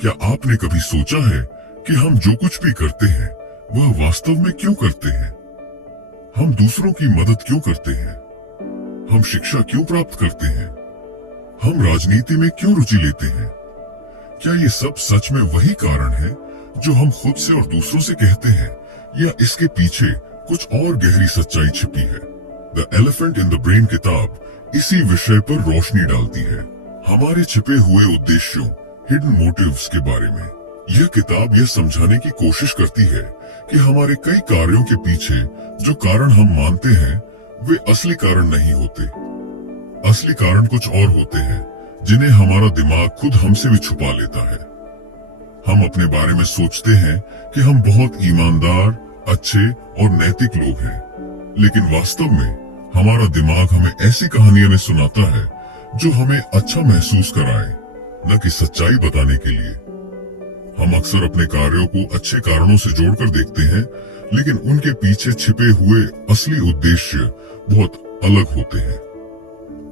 क्या आपने कभी सोचा है कि हम जो कुछ भी करते हैं वह वास्तव में क्यों करते हैं? हम दूसरों की मदद क्यों करते हैं? हम शिक्षा क्यों प्राप्त करते हैं? हम राजनीति में क्यों रुचि लेते हैं? क्या ये सब सच में वही कारण है जो हम खुद से और दूसरों से कहते हैं, या इसके पीछे कुछ और गहरी सच्चाई छिपी है? The elephant in the brain किताब इसी विषय पर रोशनी डालती है, हमारे छिपे हुए उद्देश्यों, हिडन मोटिव्स के बारे में। यह किताब यह समझाने की कोशिश करती है कि हमारे कई कार्यों के पीछे जो कारण हम मानते हैं वे असली कारण नहीं होते। असली कारण कुछ और होते हैं जिन्हें हमारा दिमाग खुद हमसे भी छुपा लेता है। हम अपने बारे में सोचते हैं कि हम बहुत ईमानदार, अच्छे और नैतिक लोग हैं, लेकिन वास्तव में हमारा दिमाग हमें ऐसी कहानियां सुनाता है जो हमें अच्छा महसूस कराए, न कि सच्चाई बताने के लिए। हम अक्सर अपने कार्यों को अच्छे कारणों से जोड़कर देखते हैं, लेकिन उनके पीछे छिपे हुए असली उद्देश्य बहुत अलग होते हैं।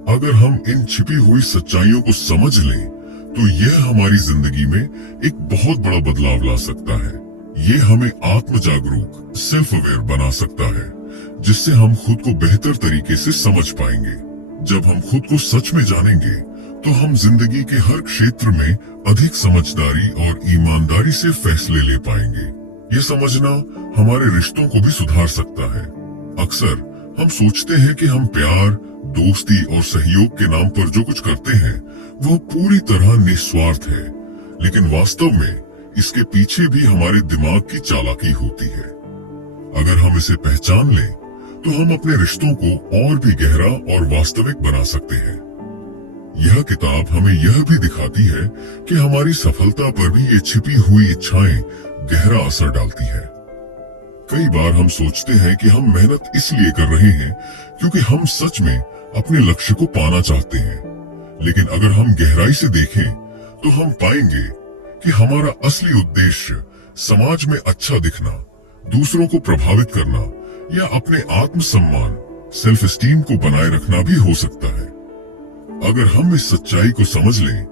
अगर हम इन छिपी हुई सच्चाइयों को समझ लें, तो यह हमारी जिंदगी में एक बहुत बड़ा बदलाव ला सकता है। ये हमें आत्म जागरूक, सेल्फ अवेयर बना सकता है, जिससे हम खुद को बेहतर तरीके से समझ पाएंगे। जब हम खुद को सच में जानेंगे, तो हम जिंदगी के हर क्षेत्र में अधिक समझदारी और ईमानदारी से फैसले ले पाएंगे। ये समझना हमारे रिश्तों को भी सुधार सकता है। अक्सर हम सोचते हैं कि हम प्यार, दोस्ती और सहयोग के नाम पर जो कुछ करते हैं वह पूरी तरह निस्वार्थ है, लेकिन वास्तव में इसके पीछे भी हमारे दिमाग की चालाकी होती है। अगर हम इसे पहचान लें, तो हम अपने रिश्तों को और भी गहरा और वास्तविक बना सकते हैं। यह किताब हमें यह भी दिखाती है कि हमारी सफलता पर भी ये छिपी हुई इच्छाएं गहरा असर डालती है। कई बार हम सोचते हैं कि हम मेहनत इसलिए कर रहे हैं क्योंकि हम सच में अपने लक्ष्य को पाना चाहते हैं, लेकिन अगर हम गहराई से देखें, तो हम पाएंगे कि हमारा असली उद्देश्य समाज में अच्छा दिखना, दूसरों को प्रभावित करना या अपने आत्मसम्मान, सेल्फ एस्टीम को बनाए रखना भी हो सकता है। अगर हम इस सच्चाई को समझ लें,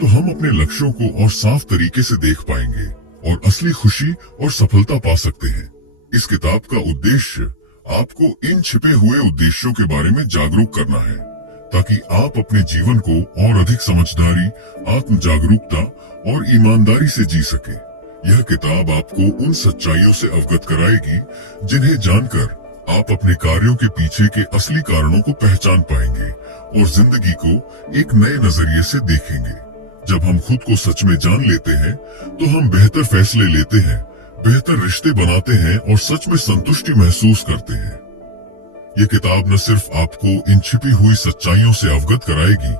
तो हम अपने लक्ष्यों को और साफ तरीके से देख पाएंगे और असली खुशी और सफलता पा सकते हैं। इस किताब का उद्देश्य आपको इन छिपे हुए उद्देश्यों के बारे में जागरूक करना है, ताकि आप अपने जीवन को और अधिक समझदारी, आत्म जागरूकता और ईमानदारी से जी सके। यह किताब आपको उन सच्चाइयों से अवगत कराएगी जिन्हें जानकर आप अपने कार्यों के पीछे के असली कारणों को पहचान पाएंगे और जिंदगी को एक नए नजरिए से देखेंगे। जब हम खुद को सच में जान लेते हैं, तो हम बेहतर फैसले लेते हैं, बेहतर रिश्ते बनाते हैं और सच में संतुष्टि महसूस करते हैं। यह किताब न सिर्फ आपको इन छिपी हुई सच्चाइयों से अवगत कराएगी,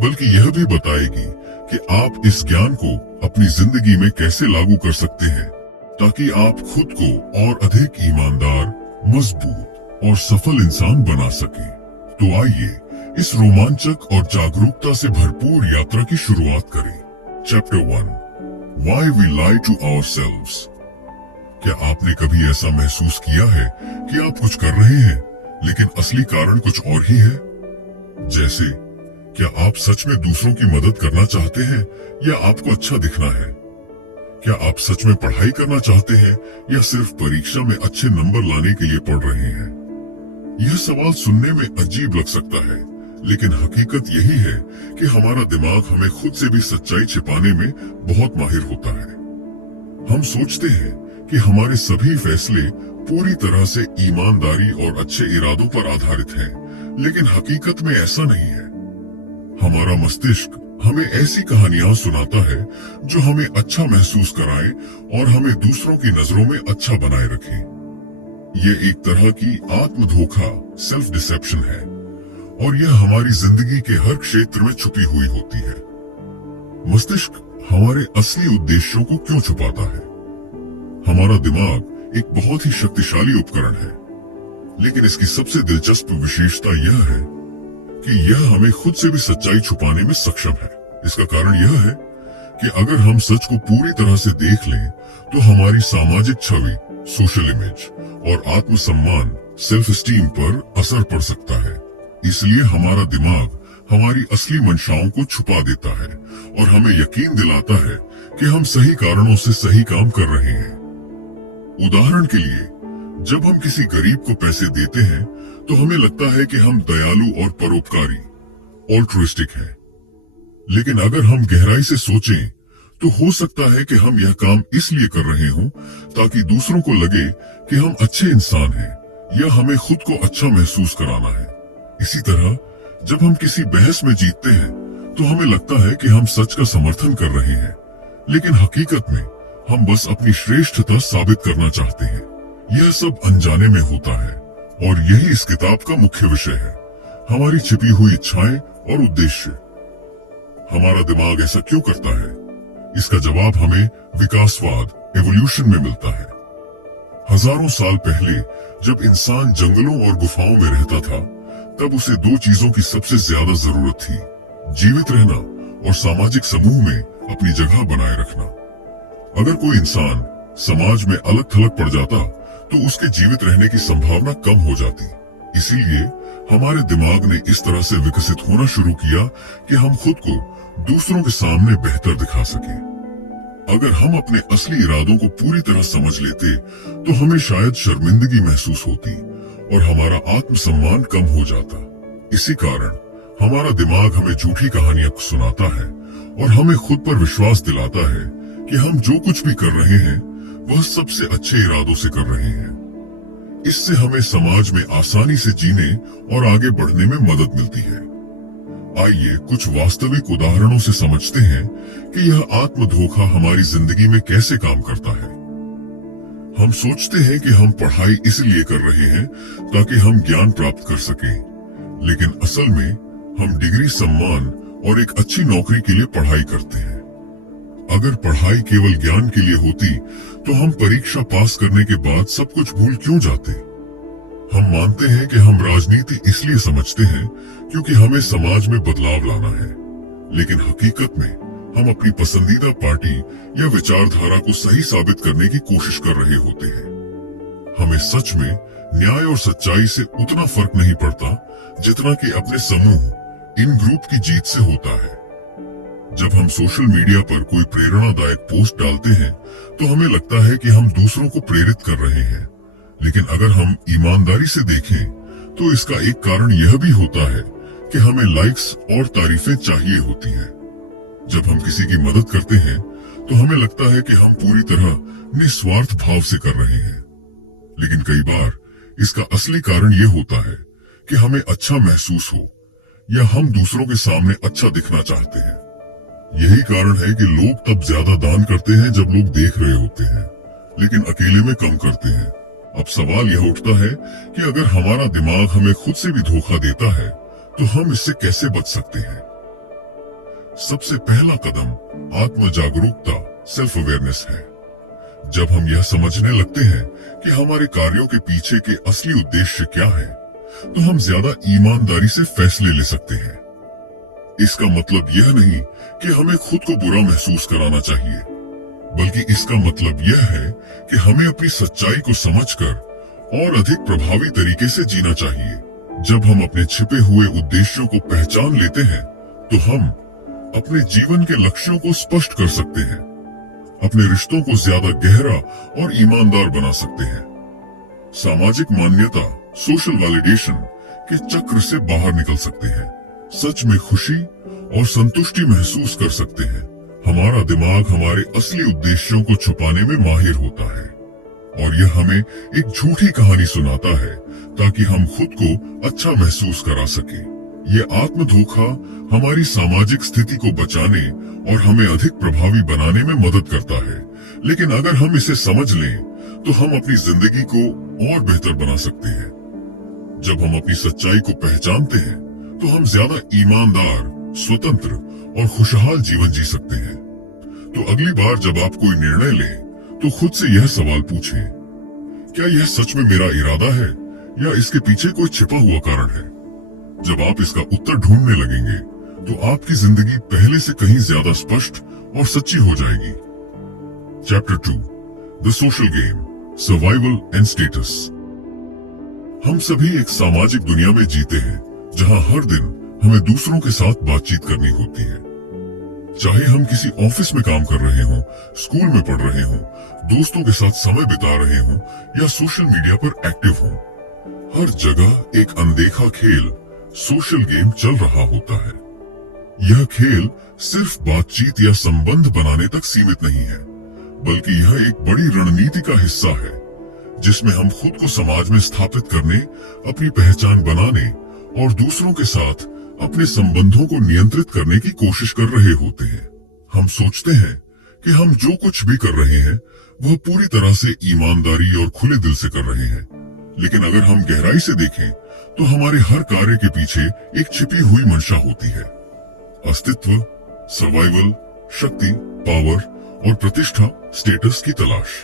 बल्कि यह भी बताएगी कि आप इस ज्ञान को अपनी जिंदगी में कैसे लागू कर सकते हैं, ताकि आप खुद को और अधिक ईमानदार, मजबूत और सफल इंसान बना सके। तो आइए इस रोमांचक और जागरूकता से भरपूर यात्रा की शुरुआत करें। Chapter 1, Why we lie to ourselves। क्या आपने कभी ऐसा महसूस किया है कि आप कुछ कर रहे हैं, लेकिन असली कारण कुछ और ही है? जैसे, क्या आप सच में दूसरों की मदद करना चाहते हैं या आपको अच्छा दिखना है? क्या आप सच में पढ़ाई करना चाहते हैं या सिर्फ परीक्षा में अच्छे नंबर लाने के लिए पढ़ रहे हैं? यह सवाल सुनने में अजीब लग सकता है, लेकिन हकीकत यही है कि हमारा दिमाग हमें खुद से भी सच्चाई छिपाने में बहुत माहिर होता है। हम सोचते हैं कि हमारे सभी फैसले पूरी तरह से ईमानदारी और अच्छे इरादों पर आधारित हैं, लेकिन हकीकत में ऐसा नहीं है। हमारा मस्तिष्क हमें ऐसी कहानियां सुनाता है जो हमें अच्छा महसूस कराए और हमें दूसरों की नजरों में अच्छा बनाए रखे। ये एक तरह की आत्म धोखा, सेल्फ डिसेप्शन है, और यह हमारी जिंदगी के हर क्षेत्र में छुपी हुई होती है। मस्तिष्क हमारे असली उद्देश्यों को क्यों छुपाता है? हमारा दिमाग एक बहुत ही शक्तिशाली उपकरण है, लेकिन इसकी सबसे दिलचस्प विशेषता यह है कि यह हमें खुद से भी सच्चाई छुपाने में सक्षम है। इसका कारण यह है कि अगर हम सच को पूरी तरह से देख लें, तो हमारी सामाजिक छवि, सोशल इमेज और आत्मसम्मान, सेल्फ एस्टीम पर असर पड़ सकता है। इसलिए हमारा दिमाग हमारी असली मंशाओं को छुपा देता है और हमें यकीन दिलाता है कि हम सही कारणों से सही काम कर रहे हैं। उदाहरण के लिए, जब हम किसी गरीब को पैसे देते हैं तो हमें लगता है कि हम दयालु और परोपकारी ऑल्ट्रुइस्टिक हैं। लेकिन अगर हम गहराई से सोचें तो हो सकता है कि हम यह काम इसलिए कर रहे हों ताकि दूसरों को लगे कि हम अच्छे इंसान हैं या हमें खुद को अच्छा महसूस कराना है। इसी तरह जब हम किसी बहस में जीतते हैं तो हमें लगता है कि हम सच का समर्थन कर रहे हैं, लेकिन हकीकत में हम बस अपनी श्रेष्ठता साबित करना चाहते हैं। यह सब अनजाने में होता है और यही इस किताब का मुख्य विषय है, हमारी छिपी हुई इच्छाएं और उद्देश्य। हमारा दिमाग ऐसा क्यों करता है? इसका जवाब हमें विकासवाद एवोल्यूशन में मिलता है। हजारों साल पहले जब इंसान जंगलों और गुफाओं में रहता था, तब उसे दो चीजों की सबसे ज्यादा जरूरत थी, जीवित रहना और सामाजिक समूह में अपनी जगह बनाए रखना। अगर कोई इंसान समाज में अलग थलग पड़ जाता तो उसके जीवित रहने की संभावना कम हो जाती। इसीलिए हमारे दिमाग ने इस तरह से विकसित होना शुरू किया कि हम खुद को दूसरों के सामने बेहतर दिखा सकें। अगर हम अपने असली इरादों को पूरी तरह समझ लेते तो हमें शायद शर्मिंदगी महसूस होती और हमारा आत्मसम्मान कम हो जाता। इसी कारण हमारा दिमाग हमें झूठी कहानियां सुनाता है और हमें खुद पर विश्वास दिलाता है कि हम जो कुछ भी कर रहे हैं वह सबसे अच्छे इरादों से कर रहे हैं। इससे हमें समाज में आसानी से जीने और आगे बढ़ने में मदद मिलती है। आइए कुछ वास्तविक उदाहरणों से समझते हैं कि यह आत्म धोखा हमारी जिंदगी में कैसे काम करता है। हम सोचते हैं कि हम पढ़ाई इसलिए कर रहे हैं ताकि हम ज्ञान प्राप्त कर सकें, लेकिन असल में हम डिग्री, सम्मान और एक अच्छी नौकरी के लिए पढ़ाई करते हैं। अगर पढ़ाई केवल ज्ञान के लिए होती तो हम परीक्षा पास करने के बाद सब कुछ भूल क्यों जाते? हम मानते हैं कि हम राजनीति इसलिए समझते हैं क्योंकि हमें समाज में बदलाव लाना है, लेकिन हकीकत में हम अपनी पसंदीदा पार्टी या विचारधारा को सही साबित करने की कोशिश कर रहे होते हैं। हमें सच में न्याय और सच्चाई से उतना फर्क नहीं पड़ता जितना कि अपने समूह इन ग्रुप की जीत से होता है। जब हम सोशल मीडिया पर कोई प्रेरणादायक पोस्ट डालते हैं तो हमें लगता है कि हम दूसरों को प्रेरित कर रहे हैं, लेकिन अगर हम ईमानदारी से देखें तो इसका एक कारण यह भी होता है कि हमें लाइक्स और तारीफें चाहिए होती हैं। जब हम किसी की मदद करते हैं तो हमें लगता है कि हम पूरी तरह निस्वार्थ भाव से कर रहे हैं, लेकिन कई बार इसका असली कारण यह होता है कि हमें अच्छा महसूस हो या हम दूसरों के सामने अच्छा दिखना चाहते हैं। यही कारण है कि लोग तब ज्यादा दान करते हैं जब लोग देख रहे होते हैं, लेकिन अकेले में कम करते हैं। अब सवाल यह उठता है कि अगर हमारा दिमाग हमें खुद से भी धोखा देता है तो हम इससे कैसे बच सकते हैं? सबसे पहला कदम आत्म जागरूकता, सेल्फ अवेयरनेस है। जब हम यह समझने लगते हैं कि हमारे कार्यों के पीछे के असली उद्देश्य क्या है, तो हम ज्यादा ईमानदारी से फैसले ले सकते हैं। इसका मतलब यह नहीं कि हमें खुद को बुरा महसूस कराना चाहिए, बल्कि इसका मतलब यह है कि हमें अपनी सच्चाई को समझकर और अधिक प्रभावी तरीके से जीना चाहिए। जब हम अपने छिपे हुए उद्देश्यों को पहचान लेते हैं तो हम अपने जीवन के लक्ष्यों को स्पष्ट कर सकते हैं, अपने रिश्तों को ज्यादा गहरा और ईमानदार बना सकते हैं, सामाजिक मान्यता, सोशल वैलिडेशन के चक्र से बाहर निकल सकते हैं, सच में खुशी और संतुष्टि महसूस कर सकते हैं। हमारा दिमाग हमारे असली उद्देश्यों को छुपाने में माहिर होता है और यह हमें एक झूठी कहानी सुनाता है ताकि हम खुद को अच्छा महसूस करा सके। ये आत्म धोखा हमारी सामाजिक स्थिति को बचाने और हमें अधिक प्रभावी बनाने में मदद करता है, लेकिन अगर हम इसे समझ लें तो हम अपनी जिंदगी को और बेहतर बना सकते हैं। जब हम अपनी सच्चाई को पहचानते हैं तो हम ज्यादा ईमानदार, स्वतंत्र और खुशहाल जीवन जी सकते हैं। तो अगली बार जब आप कोई निर्णय लें तो खुद से यह सवाल पूछें, क्या यह सच में मेरा इरादा है या इसके पीछे कोई छिपा हुआ कारण है? जब आप इसका उत्तर ढूंढने लगेंगे तो आपकी जिंदगी पहले से कहीं ज्यादा स्पष्ट और सच्ची हो जाएगी। Chapter 2, the social game, survival and status. हम सभी एक सामाजिक दुनिया में जीते हैं जहां हर दिन हमें दूसरों के साथ बातचीत करनी होती है। चाहे हम किसी ऑफिस में काम कर रहे हों, स्कूल में पढ़ रहे हों, दोस्तों के साथ समय बिता रहे हों या सोशल मीडिया पर एक्टिव हों, हर जगह एक अनदेखा खेल, सोशल गेम चल रहा होता है। यह खेल सिर्फ बातचीत या संबंध बनाने तक सीमित नहीं है, बल्कि यह एक बड़ी रणनीति का हिस्सा है, जिसमें हम खुद को समाज में स्थापित करने, अपनी पहचान बनाने और दूसरों के साथ अपने संबंधों को नियंत्रित करने की कोशिश कर रहे होते हैं। हम सोचते हैं कि हम जो कुछ भी कर रहे हैं वह पूरी तरह से ईमानदारी और खुले दिल से कर रहे हैं, लेकिन अगर हम गहराई से देखें तो हमारे हर कार्य के पीछे एक छिपी हुई मंशा होती है। अस्तित्व, सर्वाइवल, शक्ति, पावर और प्रतिष्ठा, स्टेटस की तलाश।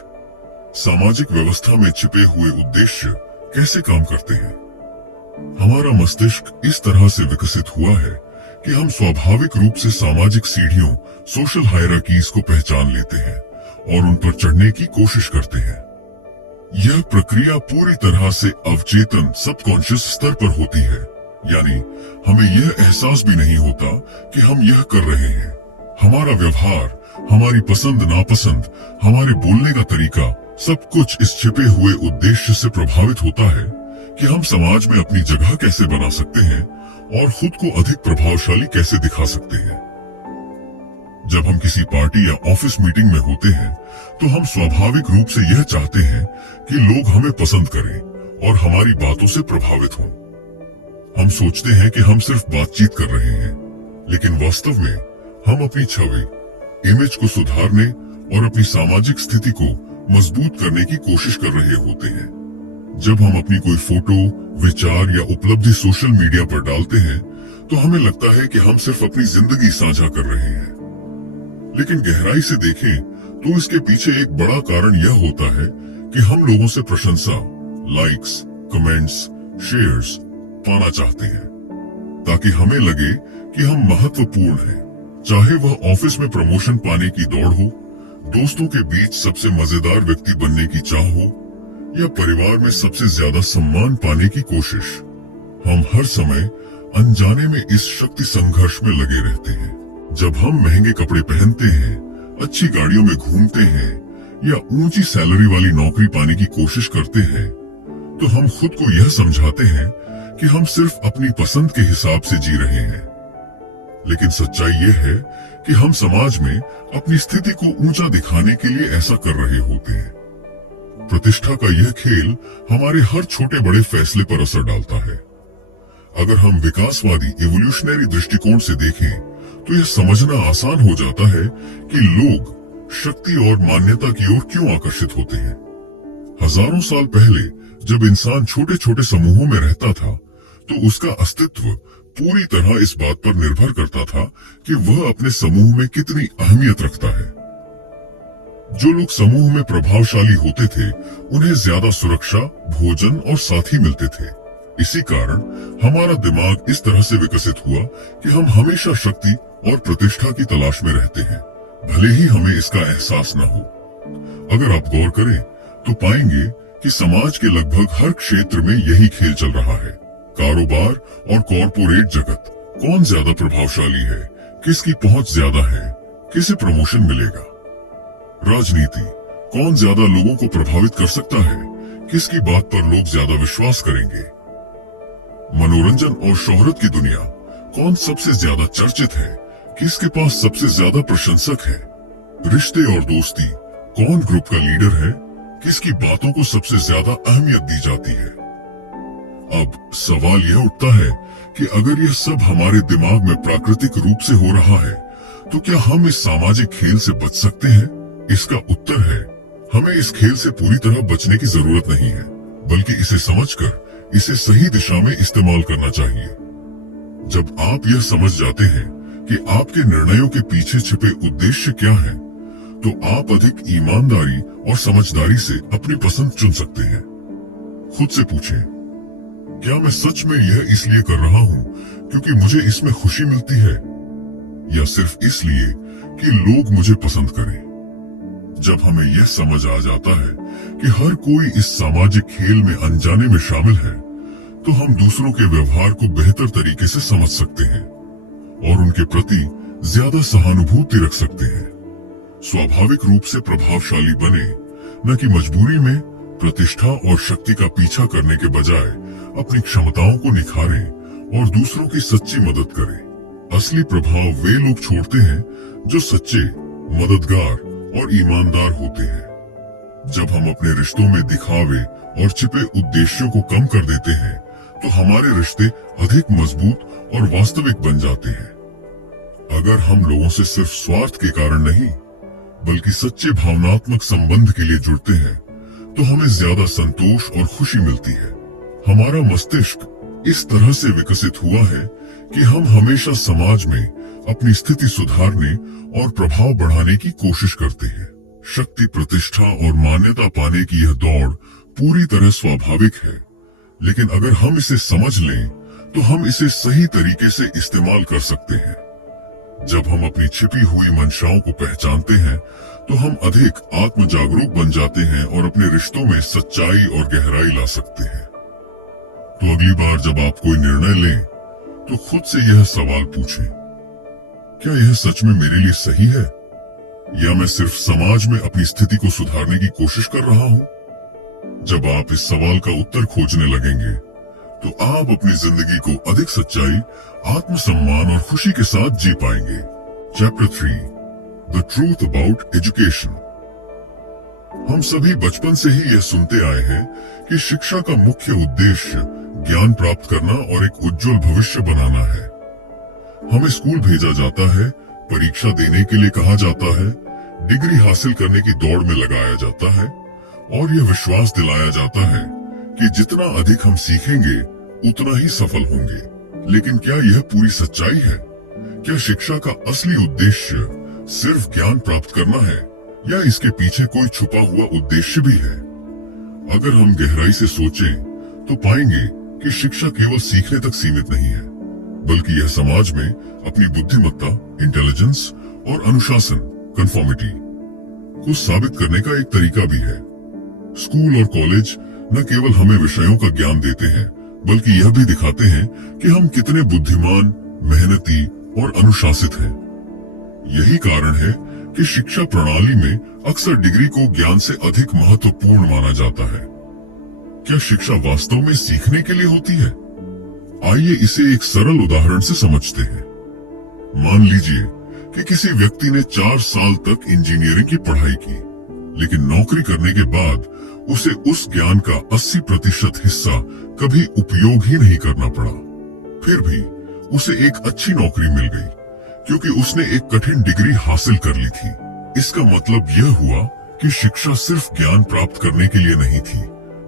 सामाजिक व्यवस्था में छिपे हुए उद्देश्य कैसे काम करते हैं? हमारा मस्तिष्क इस तरह से विकसित हुआ है कि हम स्वाभाविक रूप से सामाजिक सीढ़ियों, सोशल हायरार्कीज को पहचान लेते हैं और उन पर चढ़ने की कोशिश करते हैं। यह प्रक्रिया पूरी तरह से अवचेतन, सबकॉन्शियस स्तर पर होती है, यानी हमें यह एहसास भी नहीं होता कि हम यह कर रहे हैं। हमारा व्यवहार, हमारी पसंद नापसंद, हमारे बोलने का तरीका, सब कुछ इस छिपे हुए उद्देश्य से प्रभावित होता है कि हम समाज में अपनी जगह कैसे बना सकते हैं और खुद को अधिक प्रभावशाली कैसे दिखा सकते हैं। जब हम किसी पार्टी या ऑफिस मीटिंग में होते हैं तो हम स्वाभाविक रूप से यह चाहते हैं कि लोग हमें पसंद करें और हमारी बातों से प्रभावित हों। हम सोचते हैं कि हम सिर्फ बातचीत कर रहे हैं, लेकिन वास्तव में हम अपनी छवि, इमेज को सुधारने और अपनी सामाजिक स्थिति को मजबूत करने की कोशिश कर रहे होते हैं। जब हम अपनी कोई फोटो, विचार या उपलब्धि सोशल मीडिया पर डालते हैं तो हमें लगता है कि हम सिर्फ अपनी जिंदगी साझा कर रहे हैं, लेकिन गहराई से देखें तो इसके पीछे एक बड़ा कारण यह होता है कि हम लोगों से प्रशंसा, लाइक्स, कमेंट्स, शेयर्स पाना चाहते हैं, ताकि हमें लगे कि हम महत्वपूर्ण हैं। चाहे वह ऑफिस में प्रमोशन पाने की दौड़ हो, दोस्तों के बीच सबसे मजेदार व्यक्ति बनने की चाह हो या परिवार में सबसे ज्यादा सम्मान पाने की कोशिश, हम हर समय अनजाने में इस शक्ति संघर्ष में लगे रहते हैं। जब हम महंगे कपड़े पहनते हैं, अच्छी गाड़ियों में घूमते हैं या ऊंची सैलरी वाली नौकरी पाने की कोशिश करते हैं, तो हम खुद को यह समझाते हैं कि हम सिर्फ अपनी पसंद के हिसाब से जी रहे हैं। लेकिन सच्चाई यह है कि हम समाज में अपनी स्थिति को ऊंचा दिखाने के लिए ऐसा कर रहे होते हैं। प्रतिष्ठा का यह खेल हमारे हर छोटे बड़े फैसले पर असर डालता है। अगर हम विकासवादी इवोल्यूशनरी दृष्टिकोण से देखें तो यह समझना आसान हो जाता है कि लोग शक्ति और मान्यता की ओर क्यों आकर्षित होते हैं। हजारों साल पहले जब इंसान छोटे छोटे समूहों में रहता था तो उसका अस्तित्व पूरी तरह इस बात पर निर्भर करता था कि वह अपने समूह में कितनी अहमियत रखता है। जो लोग समूह में प्रभावशाली होते थे उन्हें ज्यादा सुरक्षा, भोजन और साथी मिलते थे। इसी कारण हमारा दिमाग इस तरह से विकसित हुआ कि हम हमेशा शक्ति और प्रतिष्ठा की तलाश में रहते हैं, भले ही हमें इसका एहसास न हो। अगर आप गौर करें तो पाएंगे कि समाज के लगभग हर क्षेत्र में यही खेल चल रहा है। कारोबार और कॉरपोरेट जगत, कौन ज्यादा प्रभावशाली है, किसकी पहुंच ज्यादा है, किसे प्रमोशन मिलेगा। राजनीति, कौन ज्यादा लोगों को प्रभावित कर सकता है, किसकी बात पर लोग ज्यादा विश्वास करेंगे। मनोरंजन और शोहरत की दुनिया, कौन सबसे ज्यादा चर्चित है, किसके पास सबसे ज्यादा प्रशंसक है। रिश्ते और दोस्ती, कौन ग्रुप का लीडर है, किसकी बातों को सबसे ज्यादा अहमियत दी जाती है। अब सवाल यह उठता है कि अगर यह सब हमारे दिमाग में प्राकृतिक रूप से हो रहा है तो क्या हम इस सामाजिक खेल से बच सकते हैं? इसका उत्तर है, हमें इस खेल से पूरी तरह बचने की जरूरत नहीं है, बल्कि इसे समझकर इसे सही दिशा में इस्तेमाल करना चाहिए। जब आप यह समझ जाते हैं कि आपके निर्णयों के पीछे छिपे उद्देश्य क्या हैं, तो आप अधिक ईमानदारी और समझदारी से अपनी पसंद चुन सकते हैं। खुद से पूछें, क्या मैं सच में यह इसलिए कर रहा हूँ क्योंकि मुझे इसमें खुशी मिलती है, या सिर्फ इसलिए कि लोग मुझे पसंद करें। जब हमें यह समझ आ जाता है कि हर कोई इस सामाजिक खेल में अनजाने में शामिल है, तो हम दूसरों के व्यवहार को बेहतर तरीके से समझ सकते हैं और उनके प्रति ज्यादा सहानुभूति रख सकते हैं। स्वाभाविक रूप से प्रभावशाली बने, न कि मजबूरी में प्रतिष्ठा और शक्ति का पीछा करने के बजाय अपनी क्षमताओं को निखारें और दूसरों की सच्ची मदद करें। असली प्रभाव वे लोग छोड़ते हैं जो सच्चे, मददगार और ईमानदार होते हैं। जब हम अपने रिश्तों में दिखावे और छिपे उद्देश्यों को कम कर देते हैं, तो हमारे रिश्ते अधिक मजबूत और वास्तविक बन जाते हैं। अगर हम लोगों से सिर्फ स्वार्थ के कारण नहीं, बल्कि सच्चे भावनात्मक संबंध के लिए जुड़ते हैं, तो हमें ज्यादा संतोष और खुशी मिलती है। हमारा मस्तिष्क इस तरह से विकसित हुआ है कि हम हमेशा समाज में अपनी स्थिति सुधारने और प्रभाव बढ़ाने की कोशिश करते हैं। शक्ति, प्रतिष्ठा और मान्यता पाने की यह दौड़ पूरी तरह स्वाभाविक है, लेकिन अगर हम इसे समझ लें, तो हम इसे सही तरीके से इस्तेमाल कर सकते हैं। जब हम अपनी छिपी हुई मंशाओं को पहचानते हैं, तो हम अधिक आत्म जागरूक बन जाते हैं और अपने रिश्तों में सच्चाई और गहराई ला सकते हैं। तो अगली बार जब आप कोई निर्णय लें, तो खुद से यह सवाल पूछें, क्या यह सच में मेरे लिए सही है, या मैं सिर्फ समाज में अपनी स्थिति को सुधारने की कोशिश कर रहा हूं? जब आप इस सवाल का उत्तर खोजने लगेंगे, तो आप अपनी जिंदगी को अधिक सच्चाई, आत्मसम्मान और खुशी के साथ जी पाएंगे। Chapter 3, the truth about education. हम सभी बचपन से ही यह सुनते आए हैं कि शिक्षा का मुख्य उद्देश्य ज्ञान प्राप्त करना और एक उज्जवल भविष्य बनाना है। हमें स्कूल भेजा जाता है, परीक्षा देने के लिए कहा जाता है, डिग्री हासिल करने की दौड़ में लगाया जाता है और यह विश्वास दिलाया जाता है कि जितना अधिक हम सीखेंगे, उतना ही सफल होंगे। लेकिन क्या यह पूरी सच्चाई है? क्या शिक्षा का असली उद्देश्य सिर्फ ज्ञान प्राप्त करना है, या इसके पीछे कोई छुपा हुआ उद्देश्य भी है? अगर हम गहराई से सोचें, तो पाएंगे कि शिक्षा केवल सीखने तक सीमित नहीं है, बल्कि यह समाज में अपनी बुद्धिमत्ता, इंटेलिजेंस और अनुशासन, कन्फॉर्मिटी को साबित करने का एक तरीका भी है। स्कूल और कॉलेज न केवल हमें विषयों का ज्ञान देते हैं, बल्कि यह भी दिखाते हैं कि हम कितने बुद्धिमान, मेहनती और अनुशासित हैं। यही कारण है कि शिक्षा प्रणाली में अक्सर डिग्री को ज्ञान से अधिक महत्वपूर्ण माना जाता है। क्या शिक्षा वास्तव में सीखने के लिए होती है? आइए इसे एक सरल उदाहरण से समझते हैं। मान लीजिए कि किसी व्यक्ति ने 4 साल तक इंजीनियरिंग की पढ़ाई की, लेकिन नौकरी करने के बाद उसे उस ज्ञान का 80% हिस्सा कभी उपयोग ही नहीं करना पड़ा। फिर भी उसे एक अच्छी नौकरी मिल गई, क्योंकि उसने एक कठिन डिग्री हासिल कर ली थी। इसका मतलब यह हुआ कि शिक्षा सिर्फ ज्ञान प्राप्त करने के लिए नहीं थी,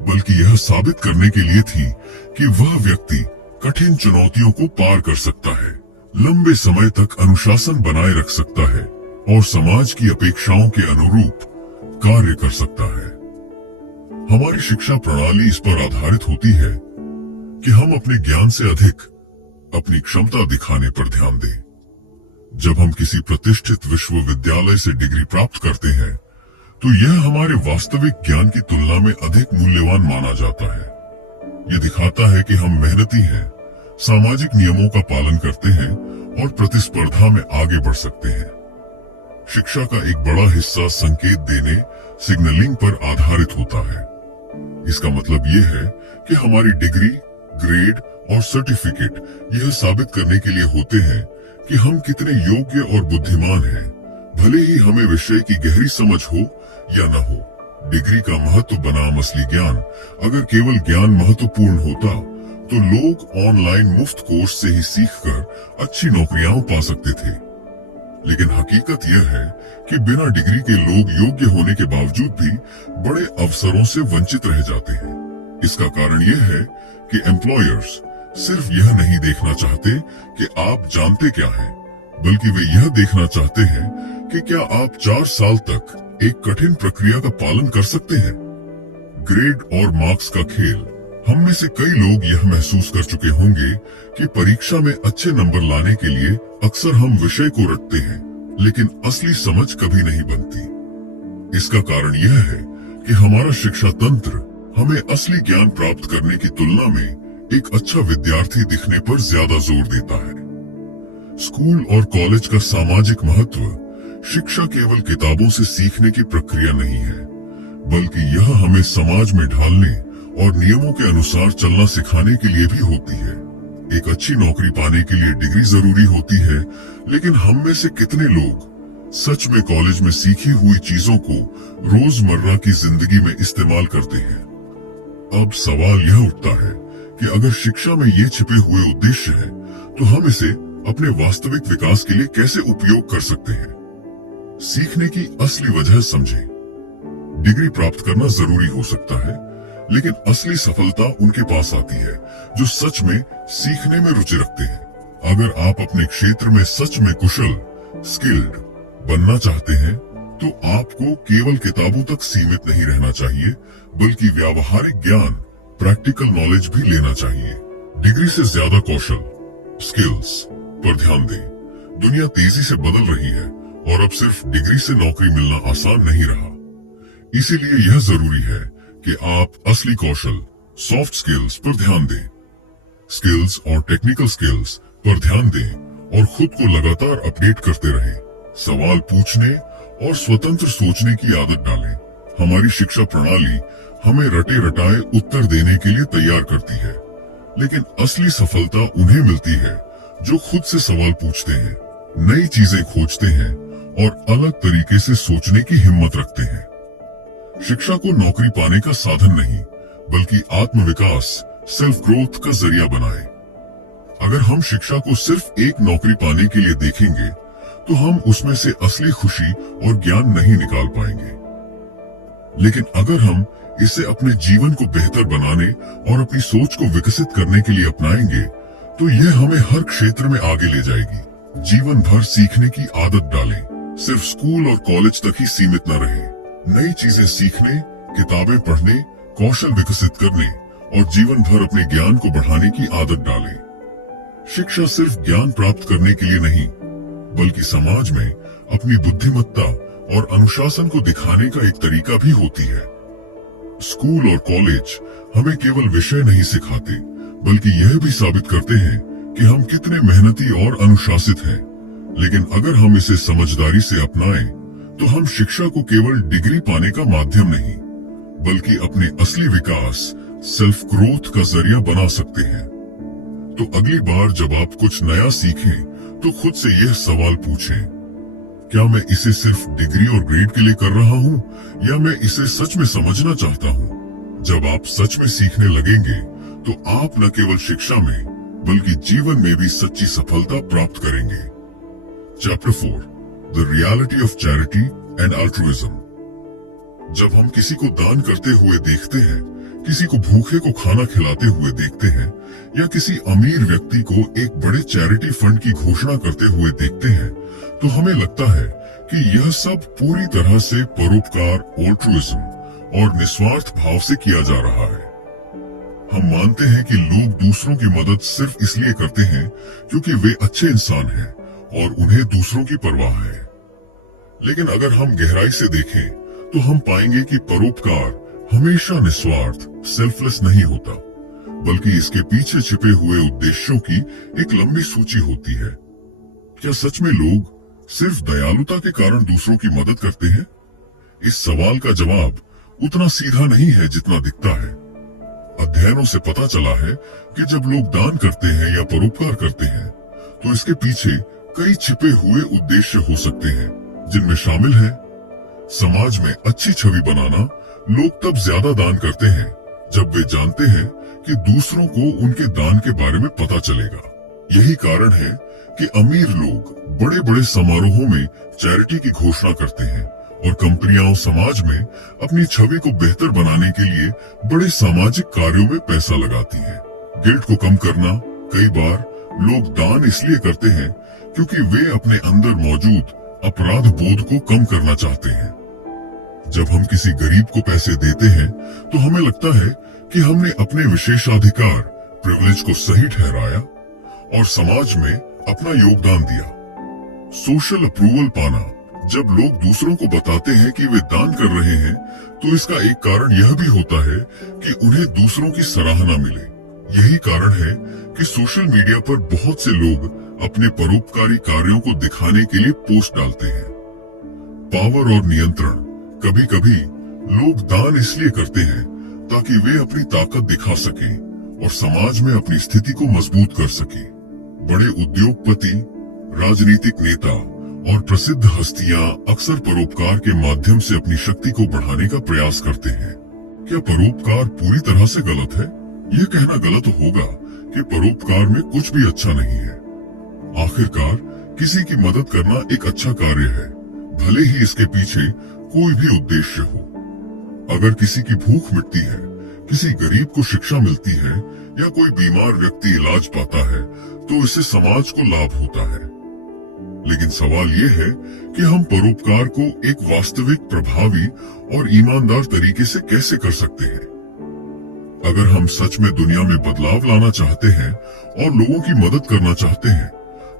बल्कि यह साबित करने के लिए थी कि वह व्यक्ति कठिन चुनौतियों को पार कर सकता है, लंबे समय तक अनुशासन बनाए रख सकता है और समाज की अपेक्षाओं के अनुरूप कार्य कर सकता है। हमारी शिक्षा प्रणाली इस पर आधारित होती है कि हम अपने ज्ञान से अधिक अपनी क्षमता दिखाने पर ध्यान दें। जब हम किसी प्रतिष्ठित विश्वविद्यालय से डिग्री प्राप्त करते हैं, तो यह हमारे वास्तविक ज्ञान की तुलना में अधिक मूल्यवान माना जाता है। यह दिखाता है कि हम मेहनती हैं, सामाजिक नियमों का पालन करते हैं और प्रतिस्पर्धा में आगे बढ़ सकते हैं। शिक्षा का एक बड़ा हिस्सा संकेत देने, सिग्नलिंग पर आधारित होता है। इसका मतलब यह है कि हमारी डिग्री, ग्रेड और सर्टिफिकेट यह साबित करने के लिए होते हैं कि हम कितने योग्य और बुद्धिमान हैं, भले ही हमें विषय की गहरी समझ हो या न हो। डिग्री का महत्व बनाम असली ज्ञान। अगर केवल ज्ञान महत्वपूर्ण होता, तो लोग ऑनलाइन मुफ्त कोर्स से ही सीखकर अच्छी नौकरियां पा सकते थे। लेकिन हकीकत यह है कि बिना डिग्री के लोग योग्य होने के बावजूद भी बड़े अवसरों से वंचित रह जाते हैं। इसका कारण यह है कि एम्प्लॉयर्स सिर्फ यह नहीं देखना चाहते कि आप जानते क्या हैं, बल्कि वे यह देखना चाहते हैं कि क्या आप 4 साल तक एक कठिन प्रक्रिया का पालन कर सकते हैं। ग्रेड और मार्क्स का खेल। हम में से कई लोग यह महसूस कर चुके होंगे कि परीक्षा में अच्छे नंबर लाने के लिए अक्सर हम विषय को रटते हैं, लेकिन असली समझ कभी नहीं बनती। इसका कारण यह है कि हमारा शिक्षा तंत्र हमें असली ज्ञान प्राप्त करने की तुलना में एक अच्छा विद्यार्थी दिखने पर ज्यादा जोर देता है। स्कूल और कॉलेज का सामाजिक महत्व शिक्षा केवल किताबों से सीखने की प्रक्रिया नहीं है, बल्कि यह हमें समाज में ढालने और नियमों के अनुसार चलना सिखाने के लिए भी होती है। एक अच्छी नौकरी पाने के लिए डिग्री जरूरी होती है, लेकिन हम में से कितने लोग सच में कॉलेज में सीखी हुई चीजों को रोजमर्रा की जिंदगी में इस्तेमाल करते हैं? अब सवाल यह उठता है कि अगर शिक्षा में ये छिपे हुए उद्देश्य हैं, तो हम इसे अपने वास्तविक विकास के लिए कैसे उपयोग कर सकते हैं? सीखने की असली वजह समझें। डिग्री प्राप्त करना जरूरी हो सकता है, लेकिन असली सफलता उनके पास आती है जो सच में सीखने में रुचि रखते हैं। अगर आप अपने क्षेत्र में सच में कुशल, स्किल्ड बनना चाहते हैं, तो आपको केवल किताबों तक सीमित नहीं रहना चाहिए, बल्कि व्यावहारिक ज्ञान, प्रैक्टिकल नॉलेज भी लेना चाहिए। डिग्री से ज्यादा कौशल, स्किल्स पर ध्यान दें। दुनिया तेजी से बदल रही है और अब सिर्फ डिग्री से नौकरी मिलना आसान नहीं रहा। इसीलिए यह जरूरी है कि आप असली कौशल, सॉफ्ट स्किल्स पर ध्यान दें। स्किल्स और टेक्निकल स्किल्स पर ध्यान दें और खुद को लगातार अपडेट करते रहें। सवाल पूछने और स्वतंत्र सोचने की आदत डालें। हमारी शिक्षा प्रणाली हमें रटे रटाए उत्तर देने के लिए तैयार करती है, लेकिन असली सफलता उन्हें मिलती है जो खुद से सवाल पूछते हैं, नई चीजें खोजते हैं और अलग तरीके से सोचने की हिम्मत रखते हैं। शिक्षा को नौकरी पाने का साधन नहीं, बल्कि आत्मविकास, सेल्फ ग्रोथ का जरिया बनाएं। अगर हम शिक्षा को सिर्फ एक नौकरी पाने के लिए देखेंगे, तो हम उसमें से असली खुशी और ज्ञान नहीं निकाल पाएंगे। लेकिन अगर हम इसे अपने जीवन को बेहतर बनाने और अपनी सोच को विकसित करने के लिए अपनाएंगे, तो यह हमें हर क्षेत्र में आगे ले जाएगी। जीवन भर सीखने की आदत डालें। सिर्फ स्कूल और कॉलेज तक ही सीमित न रहें। नई चीजें सीखने, किताबें पढ़ने, कौशल विकसित करने और जीवन भर अपने ज्ञान को बढ़ाने की आदत डालें। शिक्षा सिर्फ ज्ञान प्राप्त करने के लिए नहीं, बल्कि समाज में अपनी बुद्धिमत्ता और अनुशासन को दिखाने का एक तरीका भी होती है। स्कूल और कॉलेज हमें केवल विषय नहीं सिखाते, बल्कि यह भी साबित करते हैं कि हम कितने मेहनती और अनुशासित हैं। लेकिन अगर हम इसे समझदारी से अपनाएं, तो हम शिक्षा को केवल डिग्री पाने का माध्यम नहीं, बल्कि अपने असली विकास, सेल्फ ग्रोथ का जरिया बना सकते हैं। तो अगली बार जब आप कुछ नया सीखें, तो खुद से यह सवाल पूछें, क्या मैं इसे सिर्फ डिग्री और ग्रेड के लिए कर रहा हूँ, या मैं इसे सच में समझना चाहता हूँ? जब आप सच में सीखने लगेंगे, तो आप न केवल शिक्षा में, बल्कि जीवन में भी सच्ची सफलता प्राप्त करेंगे। Chapter 4, the reality of charity and altruism. जब हम किसी को दान करते हुए देखते हैं, किसी को भूखे को खाना खिलाते हुए देखते हैं, या किसी अमीर व्यक्ति को एक बड़े चैरिटी फंड की घोषणा करते हुए देखते हैं, तो हमें लगता है कि यह सब पूरी तरह से परोपकार, अल्ट्रुइज्म और निस्वार्थ भाव से किया जा रहा है। हम मानते हैं कि लोग दूसरों की मदद सिर्फ इसलिए करते हैं क्योंकि वे अच्छे इंसान हैं और उन्हें दूसरों की परवाह है। लेकिन अगर हम गहराई से देखें, तो हम पाएंगे कि परोपकार हमेशा निस्वार्थ, सेल्फलेस नहीं होता, बल्कि इसके पीछे छिपे हुए उद्देश्यों की एक लंबी सूची होती है। क्या सच में लोग सिर्फ दयालुता के कारण दूसरों की मदद करते हैं? इस सवाल का जवाब उतना सीधा नहीं है जितना दिखता है। अध्ययनों से पता चला है कि जब लोग दान करते हैं या परोपकार करते हैं, तो इसके पीछे कई छिपे हुए उद्देश्य हो सकते हैं, जिनमें शामिल है समाज में अच्छी छवि बनाना। लोग तब ज्यादा दान करते हैं जब वे जानते हैं कि दूसरों को उनके दान के बारे में पता चलेगा। यही कारण है कि अमीर लोग बड़े बड़े समारोहों में चैरिटी की घोषणा करते हैं और कंपनियां समाज में अपनी छवि को बेहतर बनाने के लिए बड़े सामाजिक कार्यों में पैसा लगाती हैं। गिल्ट को कम करना। कई बार लोग दान इसलिए करते हैं क्योंकि वे अपने अंदर मौजूद अपराध बोध को कम करना चाहते हैं। जब हम किसी गरीब को पैसे देते हैं, तो हमें लगता है कि हमने अपने विशेषाधिकार, प्रिविलेज को सही ठहराया और समाज में अपना योगदान दिया। सोशल अप्रूवल पाना। जब लोग दूसरों को बताते हैं कि वे दान कर रहे हैं, तो इसका एक कारण यह भी होता है कि उन्हें दूसरों की सराहना मिले। यही कारण है कि सोशल मीडिया पर बहुत से लोग अपने परोपकारी कार्यों को दिखाने के लिए पोस्ट डालते हैं। पावर और नियंत्रण। कभी कभी लोग दान इसलिए करते हैं ताकि वे अपनी ताकत दिखा सकें और समाज में अपनी स्थिति को मजबूत कर सकें। बड़े उद्योगपति, राजनीतिक नेता और प्रसिद्ध हस्तियां अक्सर परोपकार के माध्यम से अपनी शक्ति को बढ़ाने का प्रयास करते हैं। क्या परोपकार पूरी तरह से गलत है? यह कहना गलत होगा कि परोपकार में कुछ भी अच्छा नहीं है। आखिरकार किसी की मदद करना एक अच्छा कार्य है, भले ही इसके पीछे कोई भी उद्देश्य हो। अगर किसी की भूख मिटती है, किसी गरीब को शिक्षा मिलती है या कोई बीमार व्यक्ति इलाज पाता है, तो इससे समाज को लाभ होता है। लेकिन सवाल यह है कि हम परोपकार को एक वास्तविक, प्रभावी और ईमानदार तरीके से कैसे कर सकते हैं। अगर हम सच में दुनिया में बदलाव लाना चाहते हैं और लोगों की मदद करना चाहते हैं,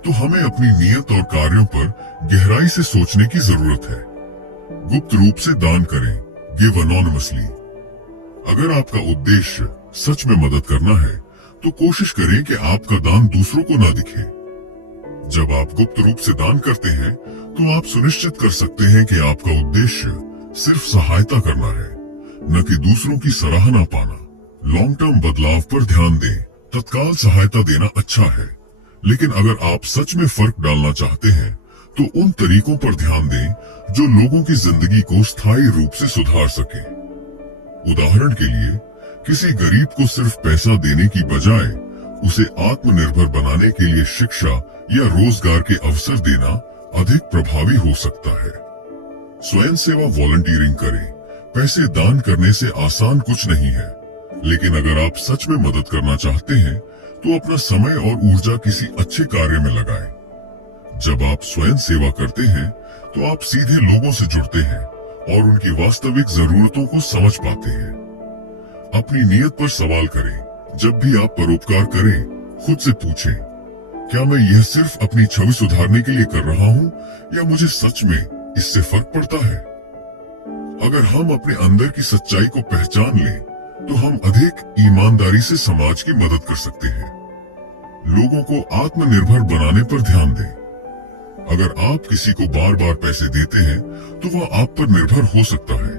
तो हमें अपनी नीयत और कार्यों पर गहराई से सोचने की जरूरत है। गुप्त रूप से दान करें, गिव अनोनिमसली। अगर आपका उद्देश्य सच में मदद करना है, तो कोशिश करें कि आपका दान दूसरों को ना दिखे। जब आप गुप्त रूप से दान करते हैं, तो आप सुनिश्चित कर सकते हैं कि आपका उद्देश्य सिर्फ सहायता करना है, न कि दूसरों की सराहना पाना। लॉन्ग टर्म बदलाव पर ध्यान दें। तत्काल सहायता देना अच्छा है, लेकिन अगर आप सच में फर्क डालना चाहते हैं, तो उन तरीकों पर ध्यान दें जो लोगों की जिंदगी को स्थायी रूप से सुधार सके। उदाहरण के लिए, किसी गरीब को सिर्फ पैसा देने की बजाय उसे आत्मनिर्भर बनाने के लिए शिक्षा या रोजगार के अवसर देना अधिक प्रभावी हो सकता है। स्वयं सेवा वॉलंटियरिंग करें। पैसे दान करने से आसान कुछ नहीं है, लेकिन अगर आप सच में मदद करना चाहते हैं, तो अपना समय और ऊर्जा किसी अच्छे कार्य में लगाएं। जब आप स्वयं सेवा करते हैं, तो आप सीधे लोगों से जुड़ते हैं और उनकी वास्तविक जरूरतों को समझ पाते हैं। अपनी नीयत पर सवाल करें। जब भी आप परोपकार करें, खुद से पूछें, क्या मैं यह सिर्फ अपनी छवि सुधारने के लिए कर रहा हूं या मुझे सच में इससे फर्क पड़ता है? अगर हम अपने अंदर की सच्चाई को पहचान लें, तो हम अधिक ईमानदारी से समाज की मदद कर सकते हैं। लोगों को आत्मनिर्भर बनाने पर ध्यान दें। अगर आप किसी को बार बार पैसे देते हैं, तो वह आप पर निर्भर हो सकता है।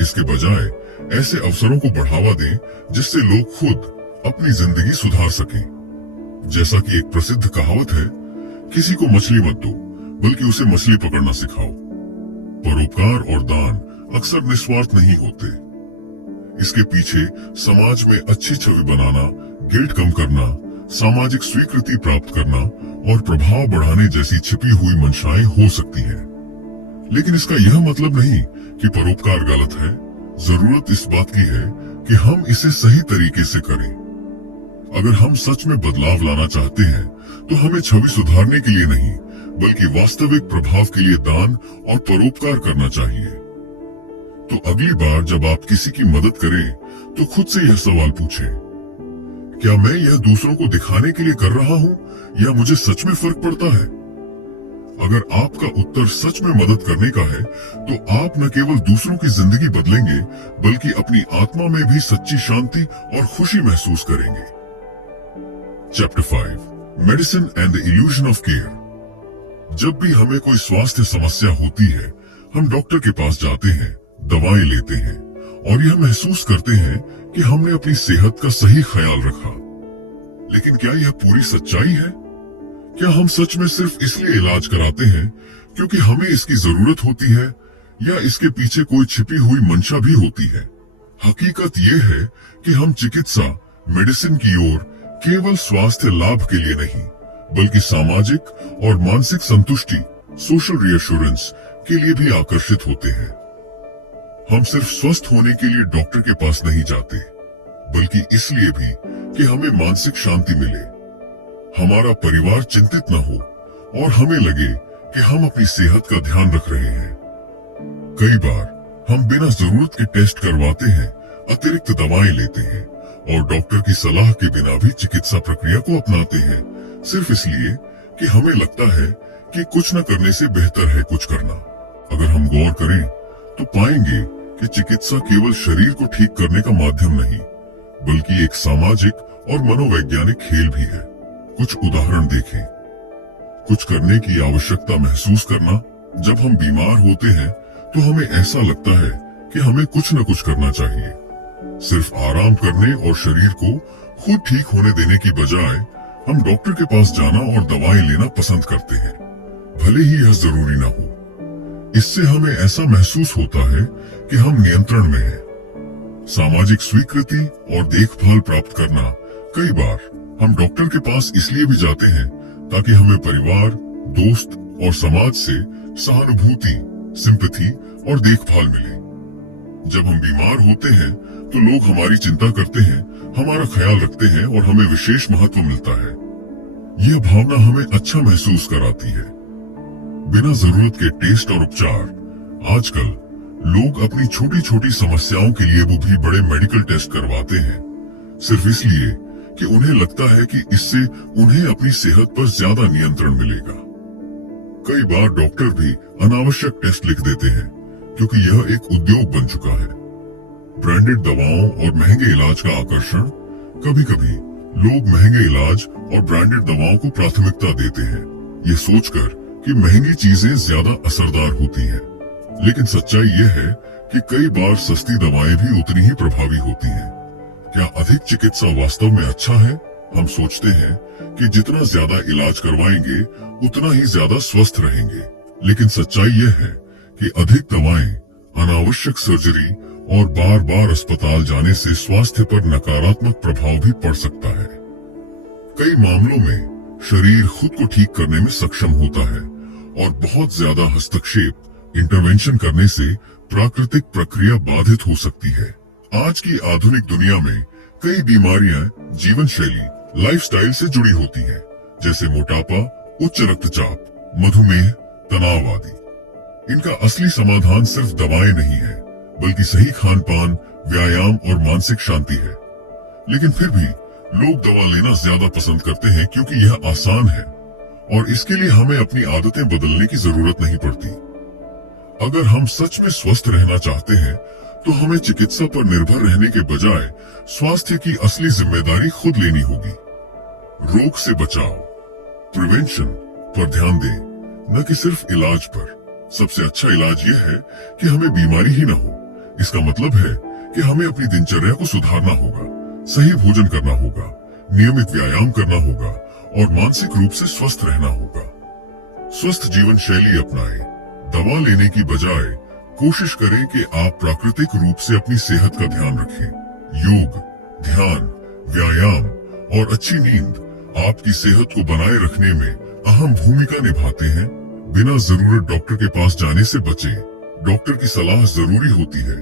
इसके बजाय ऐसे अवसरों को बढ़ावा दें जिससे लोग खुद अपनी जिंदगी सुधार सकें। जैसा कि एक प्रसिद्ध कहावत है, किसी को मछली मत दो, बल्कि उसे मछली पकड़ना सिखाओ। परोपकार और दान अक्सर निस्वार्थ नहीं होते। इसके पीछे समाज में अच्छी छवि बनाना, गिल्ट कम करना, सामाजिक स्वीकृति प्राप्त करना और प्रभाव बढ़ाने जैसी छिपी हुई मंशाएं हो सकती हैं। लेकिन इसका यह मतलब नहीं कि परोपकार गलत है। जरूरत इस बात की है कि हम इसे सही तरीके से करें। अगर हम सच में बदलाव लाना चाहते हैं, तो हमें छवि सुधारने के लिए नहीं, बल्कि वास्तविक प्रभाव के लिए दान और परोपकार करना चाहिए। तो अगली बार जब आप किसी की मदद करें, तो खुद से यह सवाल पूछें, क्या मैं यह दूसरों को दिखाने के लिए कर रहा हूं या मुझे सच में फर्क पड़ता है? अगर आपका उत्तर सच में मदद करने का है, तो आप न केवल दूसरों की जिंदगी बदलेंगे, बल्कि अपनी आत्मा में भी सच्ची शांति और खुशी महसूस करेंगे। Chapter 5, medicine and the illusion of care. जब भी हमें कोई स्वास्थ्य समस्या होती है, हम डॉक्टर के पास जाते हैं, दवाएं लेते हैं और यह महसूस करते हैं कि हमने अपनी सेहत का सही ख्याल रखा। लेकिन क्या यह पूरी सच्चाई है? क्या हम सच में सिर्फ इसलिए इलाज कराते हैं क्योंकि हमें इसकी जरूरत होती है, या इसके पीछे कोई छिपी हुई मंशा भी होती है? हकीकत यह है कि हम चिकित्सा, मेडिसिन की ओर केवल स्वास्थ्य लाभ के लिए नहीं, बल्कि सामाजिक और मानसिक संतुष्टि, सोशल रीअश्योरेंस के लिए भी आकर्षित होते हैं। हम सिर्फ स्वस्थ होने के लिए डॉक्टर के पास नहीं जाते, बल्कि इसलिए भी कि हमें मानसिक शांति मिले, हमारा परिवार चिंतित न हो और हमें लगे कि हम अपनी सेहत का ध्यान रख रहे हैं। कई बार हम बिना जरूरत के टेस्ट करवाते हैं, अतिरिक्त दवाएं लेते हैं और डॉक्टर की सलाह के बिना भी चिकित्सा प्रक्रिया को अपनाते हैं, सिर्फ इसलिए कि हमें लगता है कि कुछ न करने से बेहतर है कुछ करना। अगर हम गौर करें, तो पाएंगे कि चिकित्सा केवल शरीर को ठीक करने का माध्यम नहीं, बल्कि एक सामाजिक और मनोवैज्ञानिक खेल भी है। कुछ उदाहरण देखें। कुछ करने की आवश्यकता महसूस करना। जब हम बीमार होते हैं तो हमें ऐसा लगता है कि हमें कुछ न कुछ करना चाहिए। सिर्फ आराम करने और शरीर को खुद ठीक होने देने की बजाय हम डॉक्टर के पास जाना और दवाएं लेना पसंद करते हैं, भले ही यह जरूरी ना हो। इससे हमें ऐसा महसूस होता है कि हम नियंत्रण में हैं। सामाजिक स्वीकृति और देखभाल प्राप्त करना। कई बार हम डॉक्टर के पास इसलिए भी जाते हैं ताकि हमें परिवार, दोस्त और समाज से सहानुभूति, सिंपैथी और देखभाल मिले। जब हम बीमार होते हैं तो लोग हमारी चिंता करते हैं, हमारा ख्याल रखते हैं और हमें विशेष महत्व मिलता है। यह भावना हमें अच्छा महसूस कराती है। बिना जरूरत के टेस्ट और उपचार। आजकल लोग अपनी छोटी छोटी समस्याओं के लिए भी बड़े मेडिकल टेस्ट करवाते हैं, सिर्फ इसलिए कि उन्हें लगता है कि इससे उन्हें अपनी सेहत पर ज्यादा नियंत्रण मिलेगा। कई बार डॉक्टर भी अनावश्यक टेस्ट लिख देते हैं क्योंकि यह एक उद्योग बन चुका है। ब्रांडेड दवाओं और महंगे इलाज का आकर्षण। कभी कभी लोग महंगे इलाज और ब्रांडेड दवाओं को प्राथमिकता देते हैं, ये सोचकर कि महंगी चीजें ज्यादा असरदार होती हैं। लेकिन सच्चाई यह है कि कई बार सस्ती दवाएं भी उतनी ही प्रभावी होती हैं। क्या अधिक चिकित्सा वास्तव में अच्छा है? हम सोचते हैं कि जितना ज्यादा इलाज करवाएंगे उतना ही ज्यादा स्वस्थ रहेंगे, लेकिन सच्चाई यह है कि अधिक दवाएं, अनावश्यक सर्जरी और बार बार अस्पताल जाने से स्वास्थ्य पर नकारात्मक प्रभाव भी पड़ सकता है। कई मामलों में शरीर खुद को ठीक करने में सक्षम होता है और बहुत ज्यादा हस्तक्षेप, इंटरवेंशन करने से प्राकृतिक प्रक्रिया बाधित हो सकती है। आज की आधुनिक दुनिया में कई बीमारियां जीवन शैली, लाइफस्टाइल से जुड़ी होती हैं, जैसे मोटापा, उच्च रक्तचाप, मधुमेह, तनाव आदि। इनका असली समाधान सिर्फ दवाएं नहीं है, बल्कि सही खान पान, व्यायाम और मानसिक शांति है। लेकिन फिर भी लोग दवा लेना ज्यादा पसंद करते हैं क्योंकि यह आसान है और इसके लिए हमें अपनी आदतें बदलने की जरूरत नहीं पड़ती। अगर हम सच में स्वस्थ रहना चाहते हैं तो हमें चिकित्सा पर निर्भर रहने के बजाय स्वास्थ्य की असली जिम्मेदारी खुद लेनी होगी। रोग से बचाव, प्रिवेंशन पर ध्यान दें, न कि सिर्फ इलाज पर। सबसे अच्छा इलाज यह है कि हमें बीमारी ही न हो। इसका मतलब है कि हमें अपनी दिनचर्या को सुधारना होगा, सही भोजन करना होगा, नियमित व्यायाम करना होगा और मानसिक रूप से स्वस्थ रहना होगा। स्वस्थ जीवन शैली अपनाएं। दवा लेने की बजाय कोशिश करें कि आप प्राकृतिक रूप से अपनी सेहत का ध्यान रखें। योग, ध्यान, व्यायाम और अच्छी नींद आपकी सेहत को बनाए रखने में अहम भूमिका निभाते हैं। बिना जरूरत डॉक्टर के पास जाने से बचें। डॉक्टर की सलाह जरूरी होती है,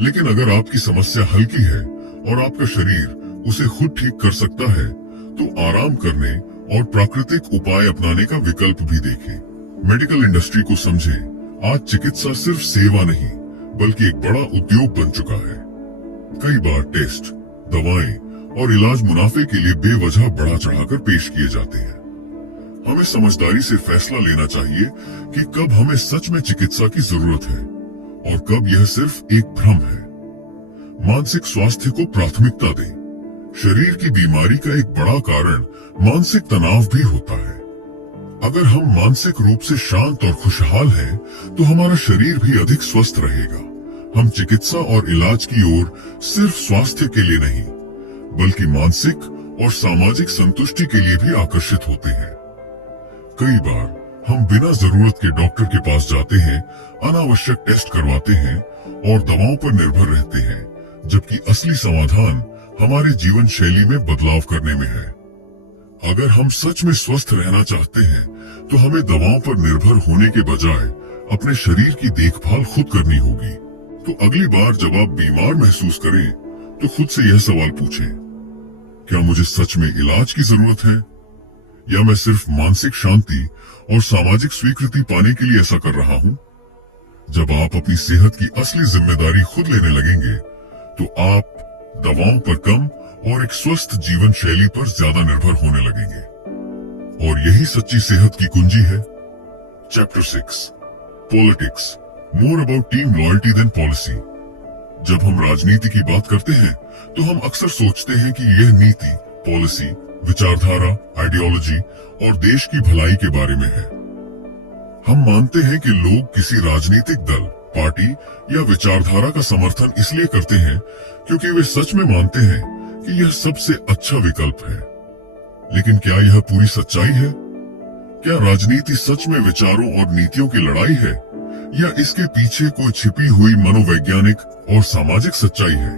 लेकिन अगर आपकी समस्या हल्की है और आपका शरीर उसे खुद ठीक कर सकता है, तो आराम करने और प्राकृतिक उपाय अपनाने का विकल्प भी देखें। मेडिकल इंडस्ट्री को समझें। आज चिकित्सा सिर्फ सेवा नहीं, बल्कि एक बड़ा उद्योग बन चुका है। कई बार टेस्ट, दवाएं और इलाज मुनाफे के लिए बेवजह बढ़ा चढ़ाकर पेश किए जाते हैं। हमें समझदारी से फैसला लेना चाहिए कि कब हमें सच में चिकित्सा की जरूरत है और कब यह सिर्फ एक भ्रम है। मानसिक स्वास्थ्य को प्राथमिकता दें। शरीर की बीमारी का एक बड़ा कारण मानसिक तनाव भी होता है। अगर हम मानसिक रूप से शांत और खुशहाल हैं, तो हमारा शरीर भी अधिक स्वस्थ रहेगा। हम चिकित्सा और इलाज की ओर सिर्फ स्वास्थ्य के लिए नहीं, बल्कि मानसिक और सामाजिक संतुष्टि के लिए भी आकर्षित होते हैं। कई बार हम बिना जरूरत के डॉक्टर के पास जाते हैं, अनावश्यक टेस्ट करवाते हैं और दवाओं पर निर्भर रहते हैं, जबकि असली समाधान हमारे जीवन शैली में बदलाव करने में है। अगर हम सच में स्वस्थ रहना चाहते हैं, तो हमें दवाओं पर निर्भर होने के बजाय अपने शरीर की देखभाल खुद करनी होगी। तो अगली बार जब आप बीमार महसूस करें, तो खुद से यह सवाल पूछें, क्या मुझे सच में इलाज की जरूरत है, या मैं सिर्फ मानसिक शांति और सामाजिक स्वीकृति पाने के लिए ऐसा कर रहा हूं? जब आप अपनी सेहत की असली जिम्मेदारी खुद लेने लगेंगे, तो आप दवाओं पर कम और एक स्वस्थ जीवन शैली पर ज्यादा निर्भर होने लगेंगे। और यही सच्ची सेहत की कुंजी है। Chapter 6, politics, more about team loyalty than policy. जब हम राजनीति की बात करते हैं तो हम अक्सर सोचते हैं कि यह नीति, पॉलिसी, विचारधारा, आइडियोलॉजी और देश की भलाई के बारे में है। हम मानते हैं कि लोग किसी राजनीतिक दल, पार्टी या विचारधारा का समर्थन इसलिए करते हैं क्योंकि वे सच में मानते हैं कि यह सबसे अच्छा विकल्प है। लेकिन क्या यह पूरी सच्चाई है? क्या राजनीति सच में विचारों और नीतियों की लड़ाई है या इसके पीछे कोई छिपी हुई मनोवैज्ञानिक और सामाजिक सच्चाई है?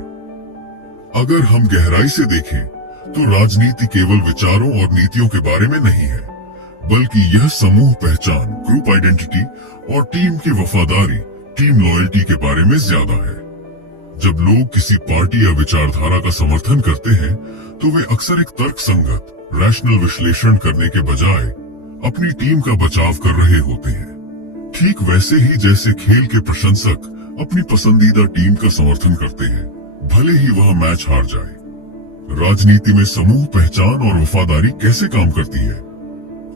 अगर हम गहराई से देखें तो राजनीति केवल विचारों और नीतियों के बारे में नहीं है, बल्कि यह समूह पहचान, ग्रुप आइडेंटिटी और टीम की वफादारी, टीम लॉयल्टी के बारे में ज्यादा है। जब लोग किसी पार्टी या विचारधारा का समर्थन करते हैं तो वे अक्सर एक तर्कसंगत, रैशनल विश्लेषण करने के बजाय अपनी टीम का बचाव कर रहे होते हैं। ठीक वैसे ही जैसे खेल के प्रशंसक अपनी पसंदीदा टीम का समर्थन करते हैं, भले ही वह मैच हार जाए। राजनीति में समूह पहचान और वफादारी कैसे काम करती है?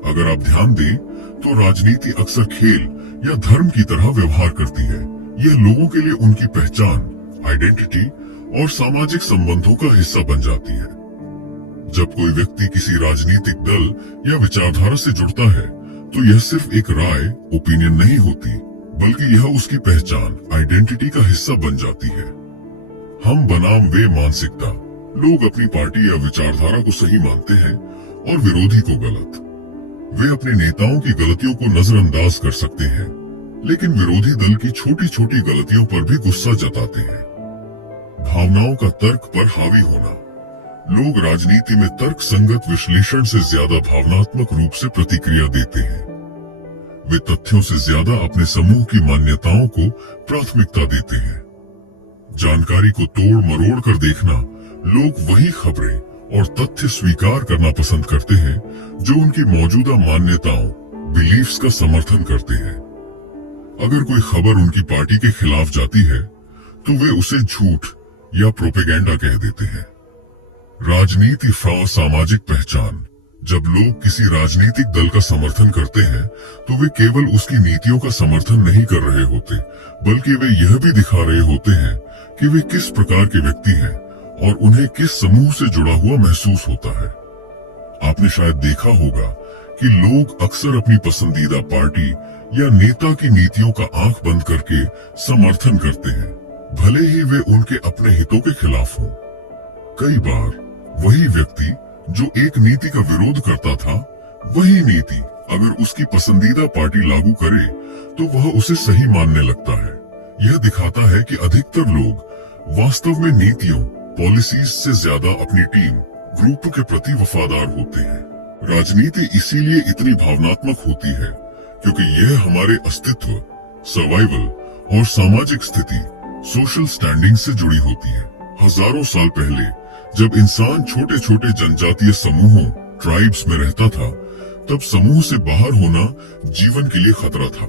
अगर आप ध्यान दें तो राजनीति अक्सर खेल या धर्म की तरह व्यवहार करती है। यह लोगों के लिए उनकी पहचान, आइडेंटिटी और सामाजिक संबंधों का हिस्सा बन जाती है। जब कोई व्यक्ति किसी राजनीतिक दल या विचारधारा से जुड़ता है तो यह सिर्फ एक राय, ओपिनियन नहीं होती, बल्कि यह उसकी पहचान, आइडेंटिटी का हिस्सा बन जाती है। हम बनाम वे मानसिकता, लोग अपनी पार्टी या विचारधारा को सही मानते हैं और विरोधी को गलत। वे अपने नेताओं की गलतियों को नजरअंदाज कर सकते हैं, लेकिन विरोधी दल की छोटी छोटी गलतियों पर भी गुस्सा जताते हैं। भावनाओं का तर्क पर हावी होना। लोग राजनीति में तर्क संगत विश्लेषण से ज्यादा भावनात्मक रूप से प्रतिक्रिया देते हैं। वे तथ्यों से ज्यादा अपने समूह की मान्यताओं को प्राथमिकता देते हैं। जानकारी को तोड़ मरोड़ कर देखना। लोग वही खबरें और तथ्य स्वीकार करना पसंद करते हैं जो उनकी मौजूदा मान्यताओं, बिलीफ्स का समर्थन करते हैं। अगर कोई खबर उनकी पार्टी के खिलाफ जाती है तो वे उसे झूठ या प्रोपेगेंडा कह देते हैं। राजनीति फा सामाजिक पहचान। जब लोग किसी राजनीतिक दल का समर्थन करते हैं तो वे केवल उसकी नीतियों का समर्थन नहीं कर रहे होते, बल्कि वे यह भी दिखा रहे होते हैं कि वे किस प्रकार के व्यक्ति हैं और उन्हें किस समूह से जुड़ा हुआ महसूस होता है। आपने शायद देखा होगा कि लोग अक्सर अपनी पसंदीदा पार्टी या नेता की नीतियों का आंख बंद करके समर्थन करते हैं, भले ही वे उनके अपने हितों के खिलाफ हों। कई बार वही व्यक्ति जो एक नीति का विरोध करता था, वही नीति अगर उसकी पसंदीदा पार्टी लागू करे तो वह उसे सही मानने लगता है। यह दिखाता है कि अधिकतर लोग वास्तव में नीतियों, पॉलिसीज से ज्यादा अपनी टीम, ग्रुप के प्रति वफादार होते हैं। राजनीति इसीलिए इतनी भावनात्मक होती है क्योंकि यह हमारे अस्तित्व, सर्वाइवल और सामाजिक स्थिति, सोशल स्टैंडिंग से जुड़ी होती है। हजारों साल पहले जब इंसान छोटे छोटे जनजातीय समूहों, ट्राइब्स में रहता था, तब समूह से बाहर होना जीवन के लिए खतरा था।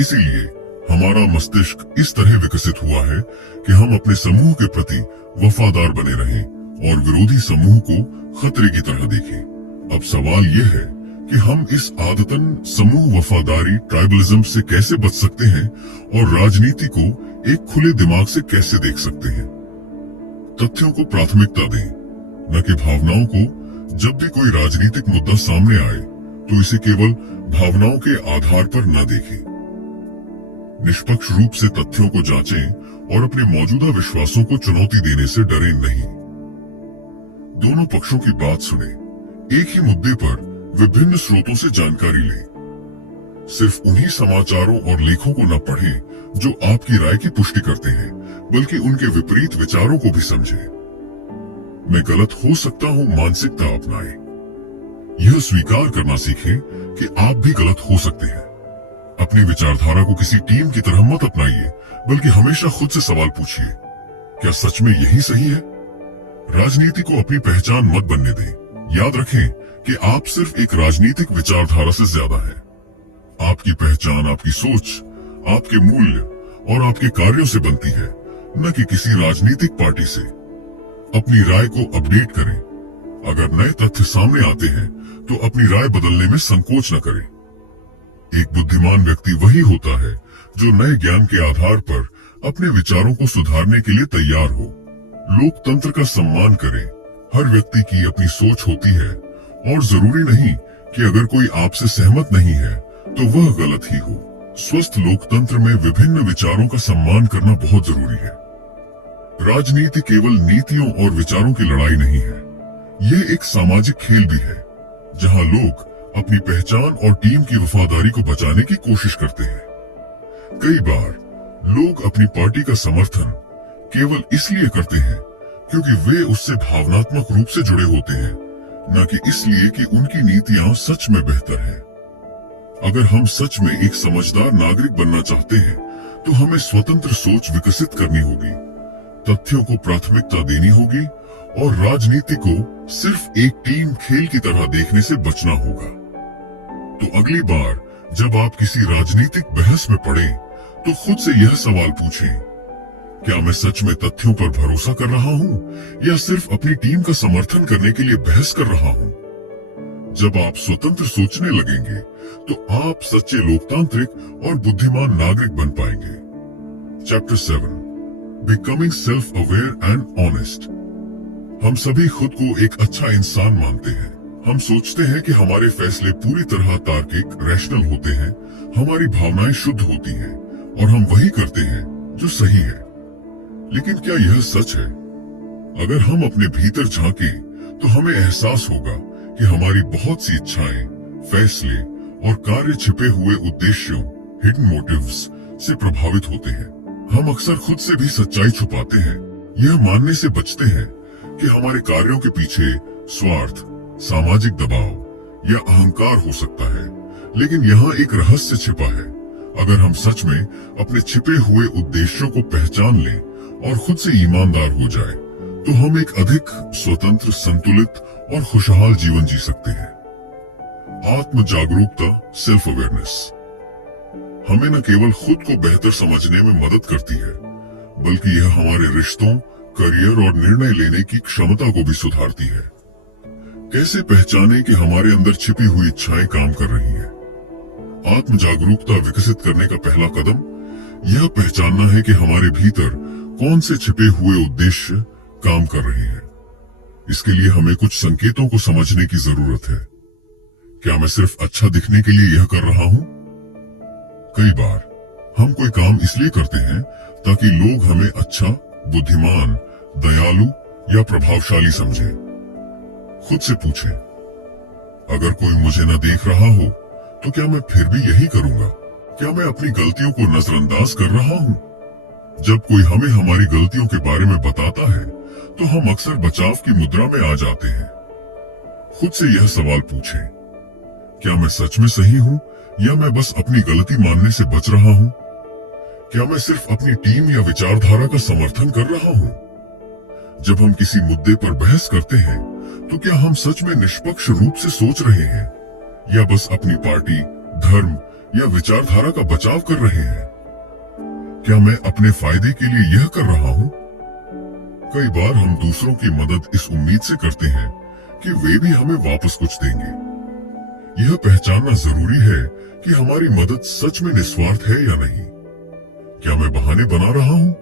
इसीलिए हमारा मस्तिष्क इस तरह विकसित हुआ है कि हम अपने समूह के प्रति वफादार बने रहें और विरोधी समूह को खतरे की तरह देखें। अब सवाल यह है कि हम इस आदतन समूह वफादारी, ट्राइबलिज्म से कैसे बच सकते हैं और राजनीति को एक खुले दिमाग से कैसे देख सकते हैं। तथ्यों को प्राथमिकता दें, न कि भावनाओं को। जब भी कोई राजनीतिक मुद्दा सामने आए तो इसे केवल भावनाओं के आधार पर न देखें। निष्पक्ष रूप से तथ्यों को जांचें और अपने मौजूदा विश्वासों को चुनौती देने से डरें नहीं। दोनों पक्षों की बात सुने, एक ही मुद्दे पर विभिन्न स्रोतों से जानकारी लें। सिर्फ उन्हीं समाचारों और लेखों को न पढ़ें जो आपकी राय की पुष्टि करते हैं, बल्कि उनके विपरीत विचारों को भी समझें। मैं गलत हो सकता हूं मानसिकता अपनाएं। यह स्वीकार करना सीखें कि आप भी गलत हो सकते हैं। अपनी विचारधारा को किसी टीम की तरह मत अपनाइए, बल्कि हमेशा खुद से सवाल पूछिए, क्या सच में यही सही है? राजनीति को अपनी पहचान मत बनने दें। याद रखें कि आप सिर्फ एक राजनीतिक विचारधारा से ज्यादा हैं। आपकी पहचान आपकी सोच, आपके मूल्य और आपके कार्यों से बनती है, न कि किसी राजनीतिक पार्टी से। अपनी राय को अपडेट करें। अगर नए तथ्य सामने आते हैं तो अपनी राय बदलने में संकोच न करें। एक बुद्धिमान व्यक्ति वही होता है जो नए ज्ञान के आधार पर अपने विचारों को सुधारने के लिए तैयार हो। लोकतंत्र का सम्मान करें। हर व्यक्ति की अपनी सोच होती है और जरूरी नहीं कि अगर कोई आपसे सहमत नहीं है तो वह गलत ही हो। स्वस्थ लोकतंत्र में विभिन्न विचारों का सम्मान करना बहुत जरूरी है। राजनीति केवल नीतियों और विचारों की लड़ाई नहीं है, ये एक सामाजिक खेल भी है जहां लोग अपनी पहचान और टीम की वफादारी को बचाने की कोशिश करते हैं। कई बार लोग अपनी पार्टी का समर्थन केवल इसलिए करते हैं क्योंकि वे उससे भावनात्मक रूप से जुड़े होते हैं, न कि इसलिए कि उनकी नीतियां सच में बेहतर हैं। अगर हम सच में एक समझदार नागरिक बनना चाहते हैं तो हमें स्वतंत्र सोच विकसित करनी होगी, तथ्यों को प्राथमिकता देनी होगी और राजनीति को सिर्फ एक टीम खेल की तरह देखने से बचना होगा। तो अगली बार जब आप किसी राजनीतिक बहस में पड़े तो खुद से यह सवाल पूछें, क्या मैं सच में तथ्यों पर भरोसा कर रहा हूं या सिर्फ अपनी टीम का समर्थन करने के लिए बहस कर रहा हूं? जब आप स्वतंत्र सोचने लगेंगे तो आप सच्चे लोकतांत्रिक और बुद्धिमान नागरिक बन पाएंगे। Chapter 7, becoming self aware and honest. हम सभी खुद को एक अच्छा इंसान मानते हैं। हम सोचते हैं कि हमारे फैसले पूरी तरह तार्किक, रैशनल होते हैं, हमारी भावनाएं शुद्ध होती हैं और हम वही करते हैं जो सही है। लेकिन क्या यह सच है? अगर हम अपने भीतर झांकें तो हमें एहसास होगा कि हमारी बहुत सी इच्छाएं, फैसले और कार्य छिपे हुए उद्देश्यों, हिडन मोटिव्स से प्रभावित होते हैं। हम अक्सर खुद से भी सच्चाई छुपाते हैं, यह मानने से बचते हैं कि हमारे कार्यों के पीछे स्वार्थ, सामाजिक दबाव या अहंकार हो सकता है। लेकिन यहाँ एक रहस्य छिपा है। अगर हम सच में अपने छिपे हुए उद्देश्यों को पहचान लें और खुद से ईमानदार हो जाए तो हम एक अधिक स्वतंत्र, संतुलित और खुशहाल जीवन जी सकते हैं। आत्म जागरूकता, सेल्फ अवेयरनेस, हमें न केवल खुद को बेहतर समझने में मदद करती है बल्कि यह हमारे रिश्तों, करियर और निर्णय लेने की क्षमता को भी सुधारती है। कैसे पहचानें कि हमारे अंदर छिपी हुई इच्छाएं काम कर रही हैं? आत्म जागरूकता विकसित करने का पहला कदम यह पहचानना है कि हमारे भीतर कौन से छिपे हुए उद्देश्य काम कर रहे हैं। इसके लिए हमें कुछ संकेतों को समझने की जरूरत है। क्या मैं सिर्फ अच्छा दिखने के लिए यह कर रहा हूं? कई बार हम कोई काम इसलिए करते हैं ताकि लोग हमें अच्छा, बुद्धिमान, दयालु या प्रभावशाली समझें। खुद से पूछें, अगर कोई मुझे न देख रहा हो तो क्या मैं फिर भी यही करूंगा? क्या मैं अपनी गलतियों को नजरअंदाज कर रहा हूं? जब कोई हमें हमारी गलतियों के बारे में बताता है तो हम अक्सर बचाव की मुद्रा में आ जाते हैं। खुद से यह सवाल पूछें, क्या मैं सच में सही हूं या मैं बस अपनी गलती मानने से बच रहा हूं? क्या मैं सिर्फ अपनी टीम या विचारधारा का समर्थन कर रहा हूं? जब हम किसी मुद्दे पर बहस करते हैं तो क्या हम सच में निष्पक्ष रूप से सोच रहे हैं या बस अपनी पार्टी, धर्म या विचारधारा का बचाव कर रहे हैं? क्या मैं अपने फायदे के लिए यह कर रहा हूं? कई बार हम दूसरों की मदद इस उम्मीद से करते हैं कि वे भी हमें वापस कुछ देंगे। यह पहचानना जरूरी है कि हमारी मदद सच में निस्वार्थ है या नहीं। क्या मैं बहाने बना रहा हूं?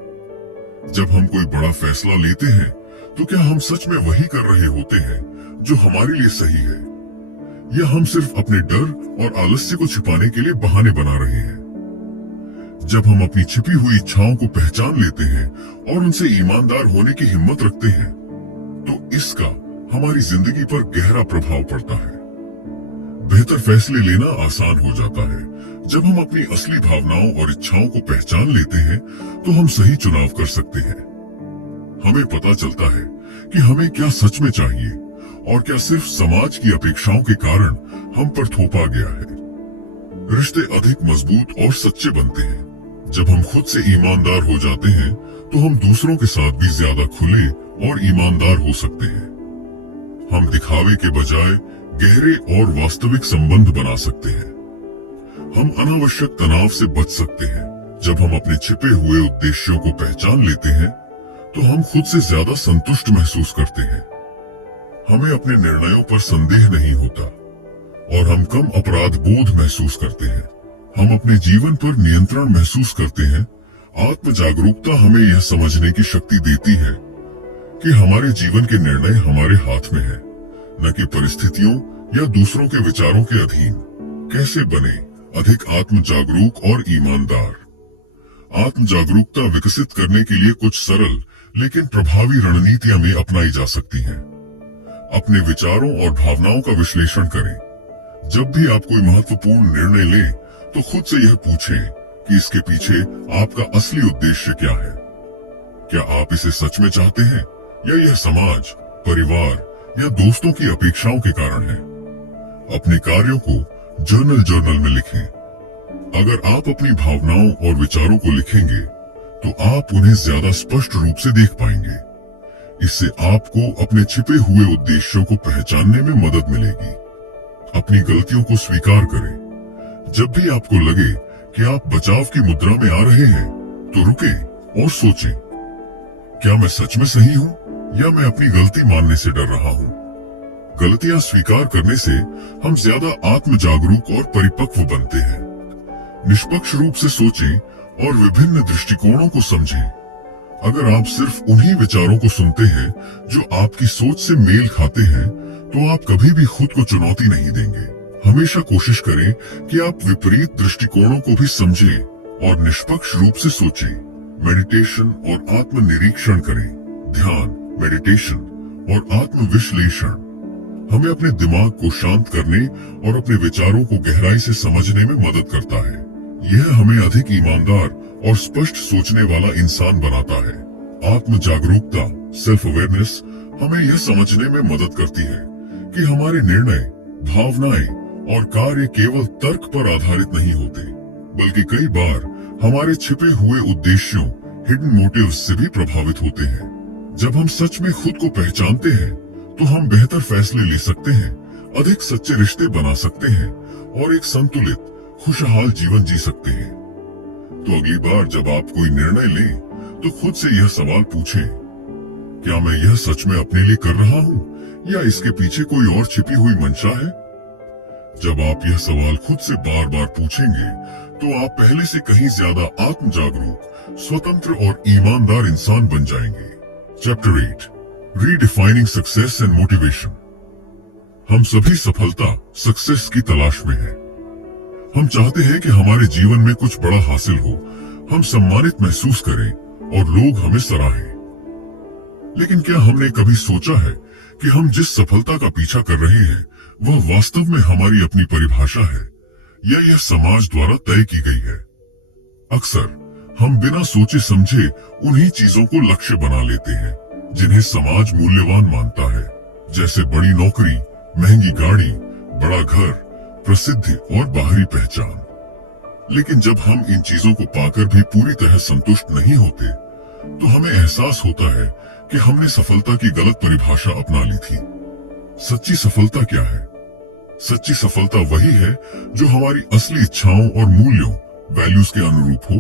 जब हम कोई बड़ा फैसला लेते हैं तो क्या हम सच में वही कर रहे होते हैं जो हमारे लिए सही है, या हम सिर्फ अपने डर और आलस्य को छिपाने के लिए बहाने बना रहे हैं? जब हम अपनी छिपी हुई इच्छाओं को पहचान लेते हैं और उनसे ईमानदार होने की हिम्मत रखते हैं तो इसका हमारी जिंदगी पर गहरा प्रभाव पड़ता है। बेहतर फैसले लेना आसान हो जाता है। जब हम अपनी असली भावनाओं और इच्छाओं को पहचान लेते हैं तो हम सही चुनाव कर सकते हैं। हमें पता चलता है कि हमें क्या सच में चाहिए और क्या सिर्फ समाज की अपेक्षाओं के कारण हम पर थोपा गया है। रिश्ते अधिक मजबूत और सच्चे बनते हैं जब हम खुद से ईमानदार हो जाते हैं तो हम दूसरों के साथ भी ज्यादा खुले और ईमानदार हो सकते हैं। हम दिखावे के बजाय गहरे और वास्तविक संबंध बना सकते हैं। हम अनावश्यक तनाव से बच सकते हैं। जब हम अपने छिपे हुए उद्देश्यों को पहचान लेते हैं तो हम खुद से ज्यादा संतुष्ट महसूस करते हैं। हमें अपने निर्णयों पर संदेह नहीं होता और हम कम अपराध बोध महसूस करते हैं। हम अपने जीवन पर नियंत्रण महसूस करते हैं आत्म जागरूकता हमें यह समझने की शक्ति देती है कि हमारे जीवन के निर्णय हमारे हाथ में है, न कि परिस्थितियों या दूसरों के विचारों के अधीन। कैसे बने अधिक आत्म जागरूक और ईमानदार? आत्म जागरूकता विकसित करने के लिए कुछ सरल लेकिन प्रभावी रणनीतियां में अपनाई जा सकती हैं। अपने विचारों और भावनाओं का विश्लेषण करें। जब भी आप कोई महत्वपूर्ण निर्णय लें, तो खुद से यह पूछें कि इसके पीछे आपका असली उद्देश्य क्या है। क्या आप इसे सच में चाहते हैं या यह समाज, परिवार या दोस्तों की अपेक्षाओं के कारण है? अपने कार्यों को जर्नल में लिखें। अगर आप अपनी भावनाओं और विचारों को लिखेंगे, तो आप उन्हें ज्यादा स्पष्ट रूप से देख पाएंगे। इससे आपको अपने छिपे हुए उद्देश्यों को पहचानने में मदद मिलेगी। अपनी गलतियों को स्वीकार करें। जब भी आपको लगे कि आप बचाव की मुद्रा में आ रहे हैं, तो रुकें और सोचें, क्या मैं सच में सही हूं या मैं अपनी गलती मानने से डर रहा हूं? गलतियां स्वीकार करने से हम ज्यादा आत्म जागरूक और परिपक्व बनते हैं। निष्पक्ष रूप से सोचें और विभिन्न दृष्टिकोणों को समझें। अगर आप सिर्फ उन्हीं विचारों को सुनते हैं जो आपकी सोच से मेल खाते हैं, तो आप कभी भी खुद को चुनौती नहीं देंगे। हमेशा कोशिश करें कि आप विपरीत दृष्टिकोणों को भी समझें और निष्पक्ष रूप से सोचें। मेडिटेशन और आत्म निरीक्षण करें। ध्यान, मेडिटेशन और आत्म विश्लेषण हमें अपने दिमाग को शांत करने और अपने विचारों को गहराई से समझने में मदद करता है। यह हमें अधिक ईमानदार और स्पष्ट सोचने वाला इंसान बनाता है। आत्म जागरूकता, सेल्फ अवेयरनेस हमें यह समझने में मदद करती है कि हमारे निर्णय, भावनाएं और कार्य केवल तर्क पर आधारित नहीं होते, बल्कि कई बार हमारे छिपे हुए उद्देश्यों, हिडन मोटिव्स से भी प्रभावित होते हैं। जब हम सच में खुद को पहचानते हैं, तो हम बेहतर फैसले ले सकते हैं, अधिक सच्चे रिश्ते बना सकते हैं और एक संतुलित, खुशहाल जीवन जी सकते हैं। तो अगली बार जब आप कोई निर्णय लें, तो खुद से यह सवाल पूछें, क्या मैं यह सच में अपने लिए कर रहा हूं या इसके पीछे कोई और छिपी हुई मंशा है? जब आप यह सवाल खुद से बार बार पूछेंगे, तो आप पहले से कहीं ज्यादा आत्म जागरूक, स्वतंत्र और ईमानदार इंसान बन जाएंगे। Chapter 8, redefining success and motivation. हम सभी सफलता, सक्सेस की तलाश में हैं। हम चाहते हैं कि हमारे जीवन में कुछ बड़ा हासिल हो, हम सम्मानित महसूस करें और लोग हमें सराहें। लेकिन क्या हमने कभी सोचा है कि हम जिस सफलता का पीछा कर रहे हैं, वह वास्तव में हमारी अपनी परिभाषा है या यह समाज द्वारा तय की गई है? अक्सर हम बिना सोचे समझे उन्हीं चीजों को लक्ष्य बना लेते हैं जिन्हें समाज मूल्यवान मानता है, जैसे बड़ी नौकरी, महंगी गाड़ी, बड़ा घर, प्रसिद्धि और बाहरी पहचान। लेकिन जब हम इन चीजों को पाकर भी पूरी तरह संतुष्ट नहीं होते, तो हमें एहसास होता है कि हमने सफलता की गलत परिभाषा अपना ली थी। सच्ची सफलता क्या है? सच्ची सफलता वही है जो हमारी असली इच्छाओं और मूल्यों, वैल्यूज के अनुरूप हो,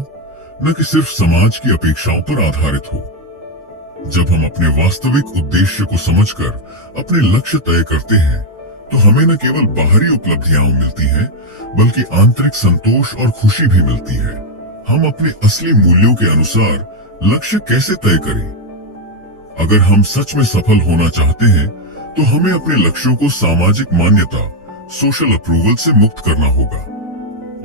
न कि सिर्फ समाज की अपेक्षाओं पर आधारित हो। जब हम अपने वास्तविक उद्देश्य को समझकर अपने लक्ष्य तय करते हैं, तो हमें न केवल बाहरी उपलब्धियां मिलती हैं, बल्कि आंतरिक संतोष और खुशी भी मिलती है। हम अपने असली मूल्यों के अनुसार लक्ष्य कैसे तय करें? अगर हम सच में सफल होना चाहते हैं, तो हमें अपने लक्ष्यों को सामाजिक मान्यता, सोशल अप्रूवल से मुक्त करना होगा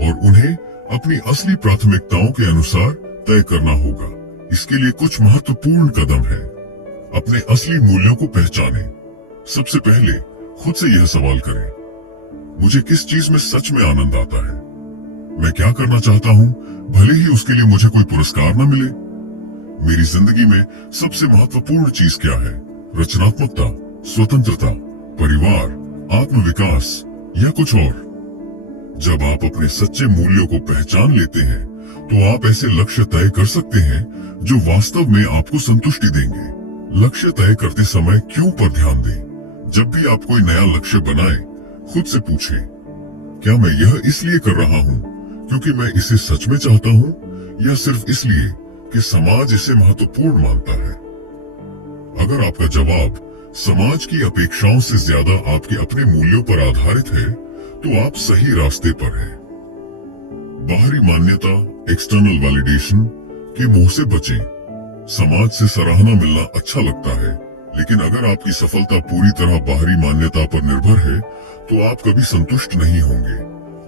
और उन्हें अपनी असली प्राथमिकताओं के अनुसार तय करना होगा। इसके लिए कुछ महत्वपूर्ण कदम है। अपने असली मूल्यों को पहचानें। सबसे पहले खुद से यह सवाल करें, मुझे किस चीज में सच में आनंद आता है? मैं क्या करना चाहता हूँ, भले ही उसके लिए मुझे कोई पुरस्कार न मिले? मेरी जिंदगी में सबसे महत्वपूर्ण चीज क्या है? रचनात्मकता, स्वतंत्रता, परिवार, आत्मविकास या कुछ और? जब आप अपने सच्चे मूल्यों को पहचान लेते हैं, तो आप ऐसे लक्ष्य तय कर सकते हैं जो वास्तव में आपको संतुष्टि देंगे। लक्ष्य तय करते समय क्यों पर ध्यान दें। जब भी आप कोई नया लक्ष्य बनाएं, खुद से पूछें, क्या मैं यह इसलिए कर रहा हूँ क्योंकि मैं इसे सच में चाहता हूँ या सिर्फ इसलिए कि समाज इसे महत्वपूर्ण मानता है? अगर आपका जवाब समाज की अपेक्षाओं से ज्यादा आपके अपने मूल्यों पर आधारित है, तो आप सही रास्ते पर हैं। बाहरी मान्यता, एक्सटर्नल वैलिडेशन के मोह से बचें। समाज से सराहना मिलना अच्छा लगता है, लेकिन अगर आपकी सफलता पूरी तरह बाहरी मान्यता पर निर्भर है तो आप कभी संतुष्ट नहीं होंगे।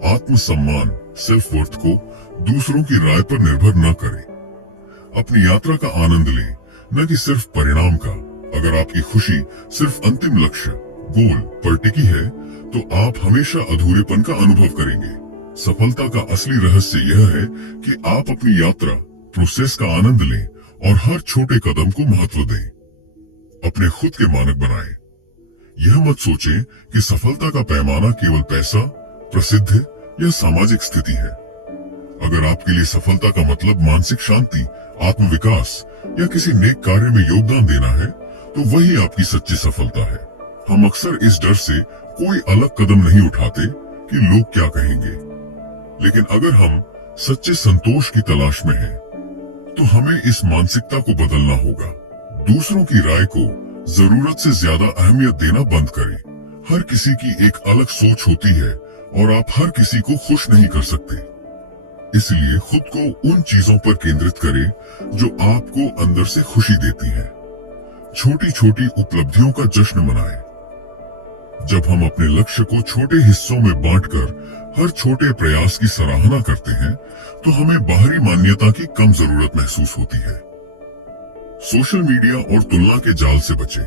आत्मसम्मान, सेल्फ वर्थ को दूसरों की राय पर निर्भर न करें। अपनी यात्रा का आनंद लें, न कि सिर्फ परिणाम का। अगर आपकी खुशी सिर्फ अंतिम लक्ष्य, गोल पर टिकी है तो आप हमेशा अधूरेपन का अनुभव करेंगे। सफलता का असली रहस्य यह है कि आप अपनी यात्रा, प्रोसेस का आनंद लें और हर छोटे कदम को महत्व दें। अपने खुद के मानक बनाएं। यह मत सोचें कि सफलता का पैमाना केवल पैसा, प्रसिद्धि या सामाजिक स्थिति है। अगर आपके लिए सफलता का मतलब मानसिक शांति, आत्मविकास या किसी नेक कार्य में योगदान देना है तो वही आपकी सच्ची सफलता है। हम अक्सर इस डर से कोई अलग कदम नहीं उठाते कि लोग क्या कहेंगे, लेकिन अगर हम सच्चे संतोष की तलाश में हैं, तो हमें इस मानसिकता को बदलना होगा। दूसरों की राय को जरूरत से ज्यादा अहमियत देना बंद करें। हर किसी की एक अलग सोच होती है और आप हर किसी को खुश नहीं कर सकते। इसलिए खुद को उन चीजों पर केंद्रित करें जो आपको अंदर से खुशी देती हैं। छोटी छोटी उपलब्धियों का जश्न मनाएं। जब हम अपने लक्ष्य को छोटे हिस्सों में बांटकर हर छोटे प्रयास की सराहना करते हैं तो हमें बाहरी मान्यता की कम जरूरत महसूस होती है। सोशल मीडिया और तुलना के जाल से बचें।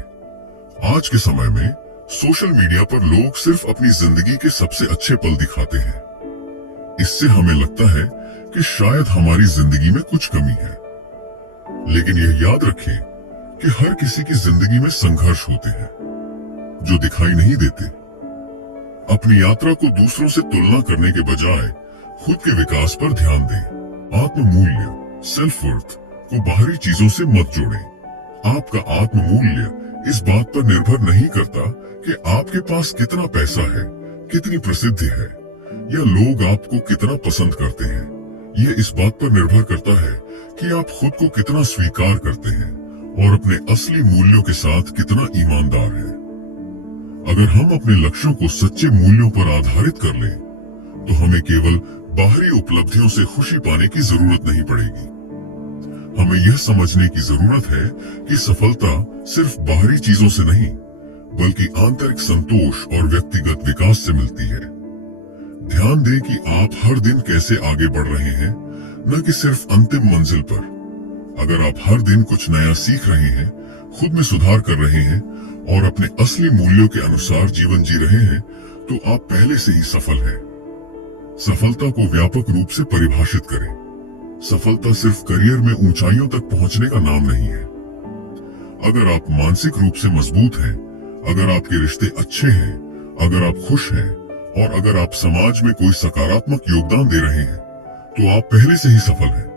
आज के समय में सोशल मीडिया पर लोग सिर्फ अपनी जिंदगी के सबसे अच्छे पल दिखाते हैं। इससे हमें लगता है कि शायद हमारी जिंदगी में कुछ कमी है, लेकिन यह याद रखें कि हर किसी की जिंदगी में संघर्ष होते हैं जो दिखाई नहीं देते। अपनी यात्रा को दूसरों से तुलना करने के बजाय खुद के विकास पर ध्यान दें। आत्ममूल्य, सेल्फ वर्थ को बाहरी चीजों से मत जोड़ें। आपका आत्ममूल्य इस बात पर निर्भर नहीं करता कि आपके पास कितना पैसा है, कितनी प्रसिद्धि है या लोग आपको कितना पसंद करते हैं। यह इस बात पर निर्भर करता है कि आप खुद को कितना स्वीकार करते हैं और अपने असली मूल्यों के साथ कितना ईमानदार हैं। अगर हम अपने लक्ष्यों को सच्चे मूल्यों पर आधारित कर लें, तो हमें केवल बाहरी उपलब्धियों से खुशी पाने की जरूरत नहीं पड़ेगी। हमें यह समझने की जरूरत है कि सफलता सिर्फ बाहरी चीजों से नहीं, बल्कि आंतरिक संतोष और व्यक्तिगत विकास से मिलती है। ध्यान दें कि आप हर दिन कैसे आगे बढ़ रहे हैं, न कि सिर्फ अंतिम मंजिल पर। अगर आप हर दिन कुछ नया सीख रहे हैं, खुद में सुधार कर रहे हैं और अपने असली मूल्यों के अनुसार जीवन जी रहे हैं, तो आप पहले से ही सफल हैं। सफलता को व्यापक रूप से परिभाषित करें। सफलता सिर्फ करियर में ऊंचाइयों तक पहुंचने का नाम नहीं है। अगर आप मानसिक रूप से मजबूत हैं, अगर आपके रिश्ते अच्छे हैं, अगर आप खुश हैं और अगर आप समाज में कोई सकारात्मक योगदान दे रहे हैं, तो आप पहले से ही सफल हैं।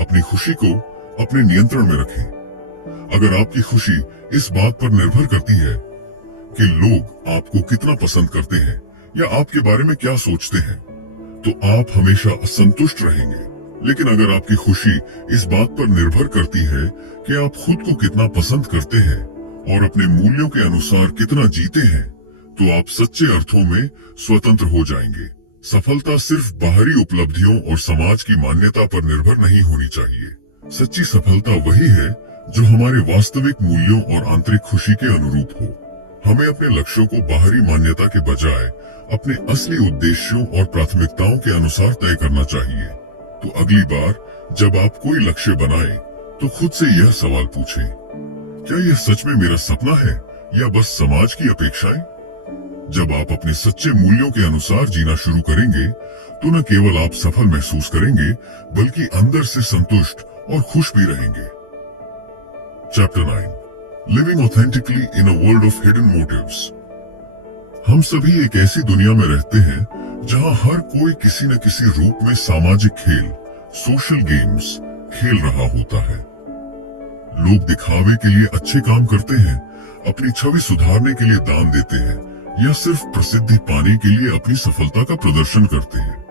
अपनी खुशी को अपने नियंत्रण में रखें। अगर आपकी खुशी इस बात पर निर्भर करती है कि लोग आपको कितना पसंद करते हैं या आपके बारे में क्या सोचते हैं, तो आप हमेशा असंतुष्ट रहेंगे। लेकिन अगर आपकी खुशी इस बात पर निर्भर करती है कि आप खुद को कितना पसंद करते हैं और अपने मूल्यों के अनुसार कितना जीते हैं, तो आप सच्चे अर्थों में स्वतंत्र हो जाएंगे। सफलता सिर्फ बाहरी उपलब्धियों और समाज की मान्यता पर निर्भर नहीं होनी चाहिए। सच्ची सफलता वही है जो हमारे वास्तविक मूल्यों और आंतरिक खुशी के अनुरूप हो। हमें अपने लक्ष्यों को बाहरी मान्यता के बजाय अपने असली उद्देश्यों और प्राथमिकताओं के अनुसार तय करना चाहिए। तो अगली बार जब आप कोई लक्ष्य बनाएं, तो खुद से यह सवाल पूछें, क्या यह सच में मेरा सपना है या बस समाज की अपेक्षाएं? जब आप अपने सच्चे मूल्यों के अनुसार जीना शुरू करेंगे, तो न केवल आप सफल महसूस करेंगे, बल्कि अंदर से संतुष्ट और खुश भी रहेंगे। Chapter 9, living authentically in a world of hidden motives. हम सभी एक ऐसी दुनिया में रहते हैं जहां हर कोई किसी न किसी रूप में सामाजिक खेल, सोशल गेम्स खेल रहा होता है। लोग दिखावे के लिए अच्छे काम करते हैं, अपनी छवि सुधारने के लिए दान देते हैं या सिर्फ प्रसिद्धि पाने के लिए अपनी सफलता का प्रदर्शन करते हैं।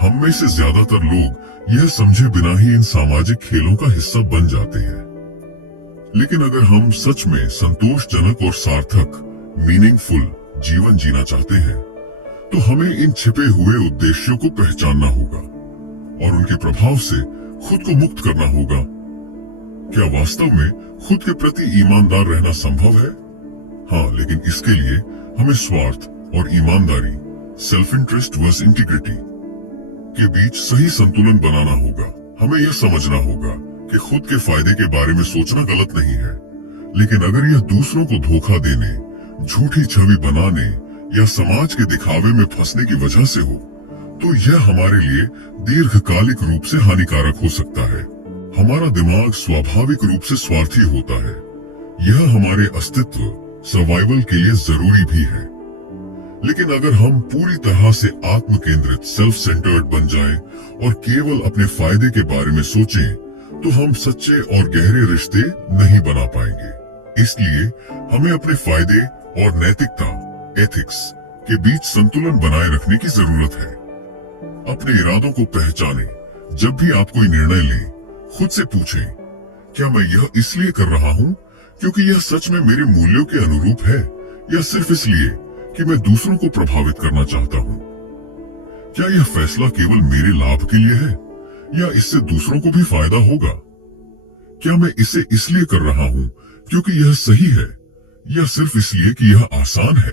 हम में से ज्यादातर लोग यह समझे बिना ही इन सामाजिक खेलों का हिस्सा बन जाते हैं। लेकिन अगर हम सच में संतोषजनक और सार्थक, मीनिंगफुल जीवन जीना चाहते हैं, तो हमें इन छिपे हुए उद्देश्यों को पहचानना होगा और उनके प्रभाव से खुद को मुक्त करना होगा। क्या वास्तव में खुद के प्रति ईमानदार रहना संभव है? हाँ, लेकिन इसके लिए हमें स्वार्थ और ईमानदारी, सेल्फ इंटरेस्ट वर्सेस इंटीग्रिटी के बीच सही संतुलन बनाना होगा। हमें यह समझना होगा कि खुद के फायदे के बारे में सोचना गलत नहीं है, लेकिन अगर यह दूसरों को धोखा देने, झूठी छवि बनाने या समाज के दिखावे में फंसने की वजह से हो, तो यह हमारे लिए दीर्घकालिक रूप से हानिकारक हो सकता है। हमारा दिमाग स्वाभाविक रूप से स्वार्थी होता है। यह हमारे अस्तित्व, सर्वाइवल के लिए जरूरी भी है। लेकिन अगर हम पूरी तरह से आत्म केंद्रित, सेल्फ सेंटर्ड बन जाएं और केवल अपने फायदे के बारे में सोचें, तो हम सच्चे और गहरे रिश्ते नहीं बना पाएंगे। इसलिए हमें अपने फायदे और नैतिकता, एथिक्स के बीच संतुलन बनाए रखने की जरूरत है। अपने इरादों को पहचानें। जब भी आप कोई निर्णय लें, खुद से पूछें, क्या मैं यह इसलिए कर रहा हूँ क्योंकि यह सच में मेरे मूल्यों के अनुरूप है, या सिर्फ इसलिए कि मैं दूसरों को प्रभावित करना चाहता हूँ? क्या यह फैसला केवल मेरे लाभ के लिए है, या इससे दूसरों को भी फायदा होगा? क्या मैं इसे इसलिए कर रहा हूँ क्योंकि यह सही है, या सिर्फ इसलिए कि यह आसान है?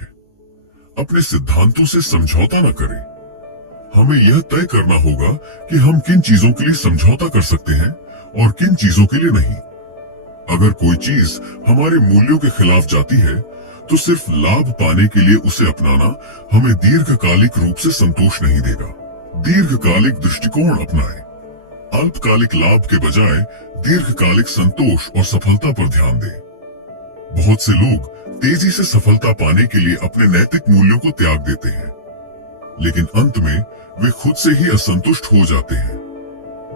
अपने सिद्धांतों से समझौता न करें। हमें यह तय करना होगा कि हम किन चीजों के लिए समझौता कर सकते हैं और किन चीजों के लिए नहीं। अगर कोई चीज हमारे मूल्यों के खिलाफ जाती है, तो सिर्फ लाभ पाने के लिए उसे अपनाना हमें दीर्घकालिक रूप से संतोष नहीं देगा। दीर्घकालिक दृष्टिकोण अपनाएं। अल्पकालिक लाभ के बजाय दीर्घकालिक संतोष और सफलता पर ध्यान दें। बहुत से लोग तेजी से सफलता पाने के लिए अपने नैतिक मूल्यों को त्याग देते हैं, लेकिन अंत में वे खुद से ही असंतुष्ट हो जाते हैं।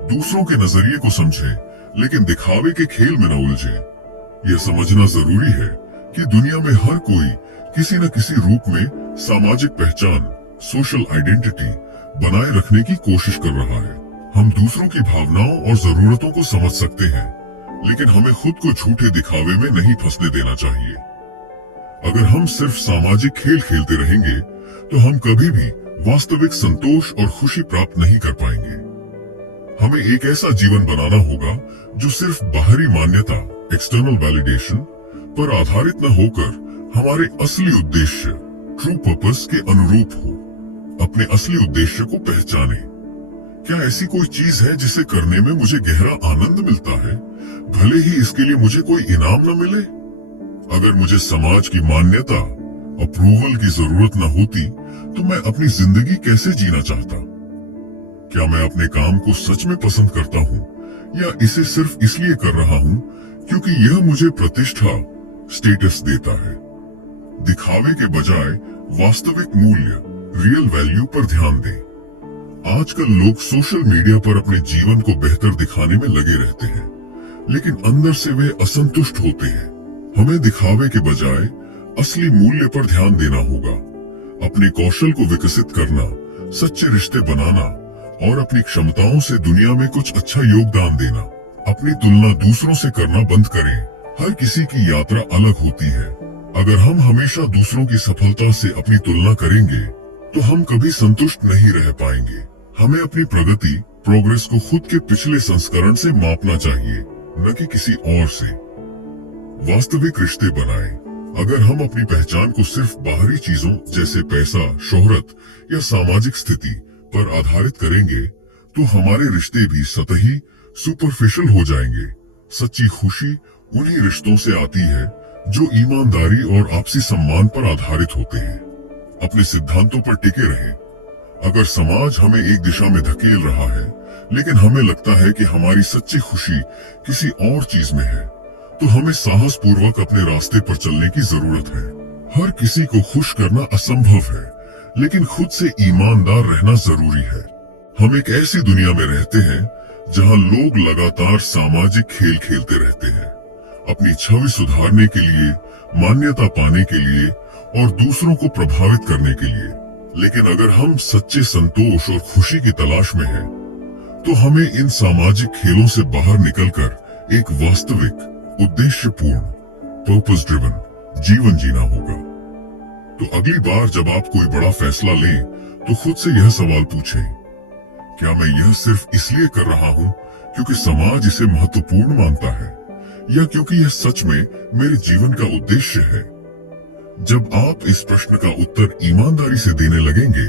दूसरों के नजरिए को समझें, लेकिन दिखावे के खेल में न उलझें। यह समझना जरूरी है कि दुनिया में हर कोई किसी न किसी रूप में सामाजिक पहचान, सोशल आइडेंटिटी बनाए रखने की कोशिश कर रहा है। हम दूसरों की भावनाओं और जरूरतों को समझ सकते हैं, लेकिन हमें खुद को झूठे दिखावे में नहीं फंसने देना चाहिए। अगर हम सिर्फ सामाजिक खेल खेलते रहेंगे, तो हम कभी भी वास्तविक संतोष और खुशी प्राप्त नहीं कर पाएंगे। हमें एक ऐसा जीवन बनाना होगा जो सिर्फ बाहरी मान्यता, एक्सटर्नल वैलिडेशन पर आधारित न होकर हमारे असली उद्देश्य, ट्रू पर्पस के अनुरूप हो। अपने असली उद्देश्य को पहचाने। क्या ऐसी कोई चीज है जिसे करने में मुझे गहरा आनंद मिलता है, भले ही इसके लिए मुझे कोई इनाम न मिले? अगर मुझे समाज की मान्यता, अप्रूवल की जरूरत न होती, तो मैं अपनी जिंदगी कैसे जीना चाहता? क्या मैं अपने काम को सच में पसंद करता हूँ, या इसे सिर्फ इसलिए कर रहा हूँ क्योंकि यह मुझे प्रतिष्ठा, स्टेटस देता है? दिखावे के बजाय वास्तविक मूल्य, रियल वैल्यू पर ध्यान दें। आजकल लोग सोशल मीडिया पर अपने जीवन को बेहतर दिखाने में लगे रहते हैं, लेकिन अंदर से वे असंतुष्ट होते हैं। हमें दिखावे के बजाय असली मूल्य पर ध्यान देना होगा। अपने कौशल को विकसित करना, सच्चे रिश्ते बनाना और अपनी क्षमताओं से दुनिया में कुछ अच्छा योगदान देना। अपनी तुलना दूसरों से करना बंद करें। हर किसी की यात्रा अलग होती है। अगर हम हमेशा दूसरों की सफलता से अपनी तुलना करेंगे, तो हम कभी संतुष्ट नहीं रह पाएंगे। हमें अपनी प्रगति, प्रोग्रेस को खुद के पिछले संस्करण से मापना चाहिए, न कि किसी और से। वास्तविक रिश्ते बनाएं। अगर हम अपनी पहचान को सिर्फ बाहरी चीजों जैसे पैसा, शोहरत या सामाजिक स्थिति पर आधारित करेंगे, तो हमारे रिश्ते भी सतही, सुपरफिशियल हो जाएंगे। सच्ची खुशी उन्हीं रिश्तों से आती है जो ईमानदारी और आपसी सम्मान पर आधारित होते हैं। अपने सिद्धांतों पर टिके रहें। अगर समाज हमें एक दिशा में धकेल रहा है, लेकिन हमें लगता है कि हमारी सच्ची खुशी किसी और चीज में है, तो हमें साहस पूर्वक अपने रास्ते पर चलने की जरूरत है। हर किसी को खुश करना असंभव है, लेकिन खुद से ईमानदार रहना जरूरी है। हम एक ऐसी दुनिया में रहते हैं जहां लोग लगातार सामाजिक खेल खेलते रहते हैं, अपनी छवि सुधारने के लिए, मान्यता पाने के लिए और दूसरों को प्रभावित करने के लिए। लेकिन अगर हम सच्चे संतोष और खुशी की तलाश में हैं, तो हमें इन सामाजिक खेलों से बाहर निकलकर एक वास्तविक, उद्देश्यपूर्ण, पर्पस ड्रिवन जीवन जीना होगा। तो अगली बार जब आप कोई बड़ा फैसला लें, तो खुद से यह सवाल पूछें, क्या मैं यह सिर्फ इसलिए कर रहा हूं क्योंकि समाज इसे महत्वपूर्ण मानता है, या क्योंकि यह सच में मेरे जीवन का उद्देश्य है? जब आप इस प्रश्न का उत्तर ईमानदारी से देने लगेंगे,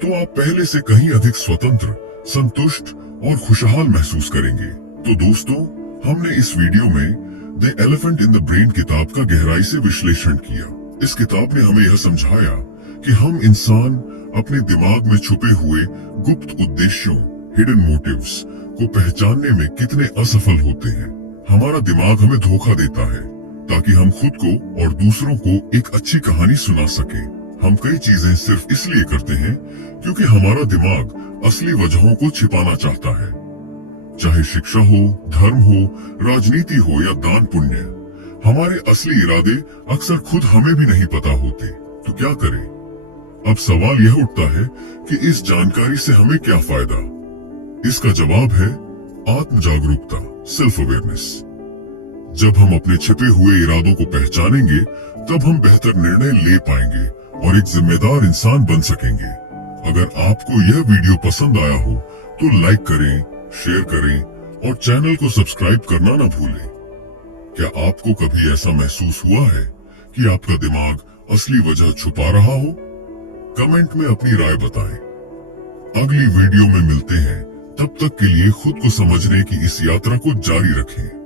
तो आप पहले से कहीं अधिक स्वतंत्र, संतुष्ट और खुशहाल महसूस करेंगे। तो दोस्तों, हमने इस वीडियो में the elephant in the brain किताब का गहराई से विश्लेषण किया। इस किताब ने हमें यह समझाया कि हम इंसान अपने दिमाग में छुपे हुए गुप्त उद्देश्यों, हिडन मोटिव्स को पहचानने में कितने असफल होते हैं। हमारा दिमाग हमें धोखा देता है ताकि हम खुद को और दूसरों को एक अच्छी कहानी सुना सके। हम कई चीजें सिर्फ इसलिए करते हैं क्योंकि हमारा दिमाग असली वजहों को छिपाना चाहता है। चाहे शिक्षा हो, धर्म हो, राजनीति हो या दान पुण्य, हमारे असली इरादे अक्सर खुद हमें भी नहीं पता होते। तो क्या करें? अब सवाल यह उठता है कि इस जानकारी से हमें क्या फायदा? इसका जवाब है आत्म जागरूकता, सेल्फ अवेयरनेस। जब हम अपने छिपे हुए इरादों को पहचानेंगे, तब हम बेहतर निर्णय ले पाएंगे और एक जिम्मेदार इंसान बन सकेंगे। अगर आपको यह वीडियो पसंद आया हो तो लाइक करें, शेयर करें और चैनल को सब्सक्राइब करना न भूलें। क्या आपको कभी ऐसा महसूस हुआ है कि आपका दिमाग असली वजह छुपा रहा हो? कमेंट में अपनी राय बताएं। अगली वीडियो में मिलते हैं। तब तक के लिए खुद को समझने की इस यात्रा को जारी रखें।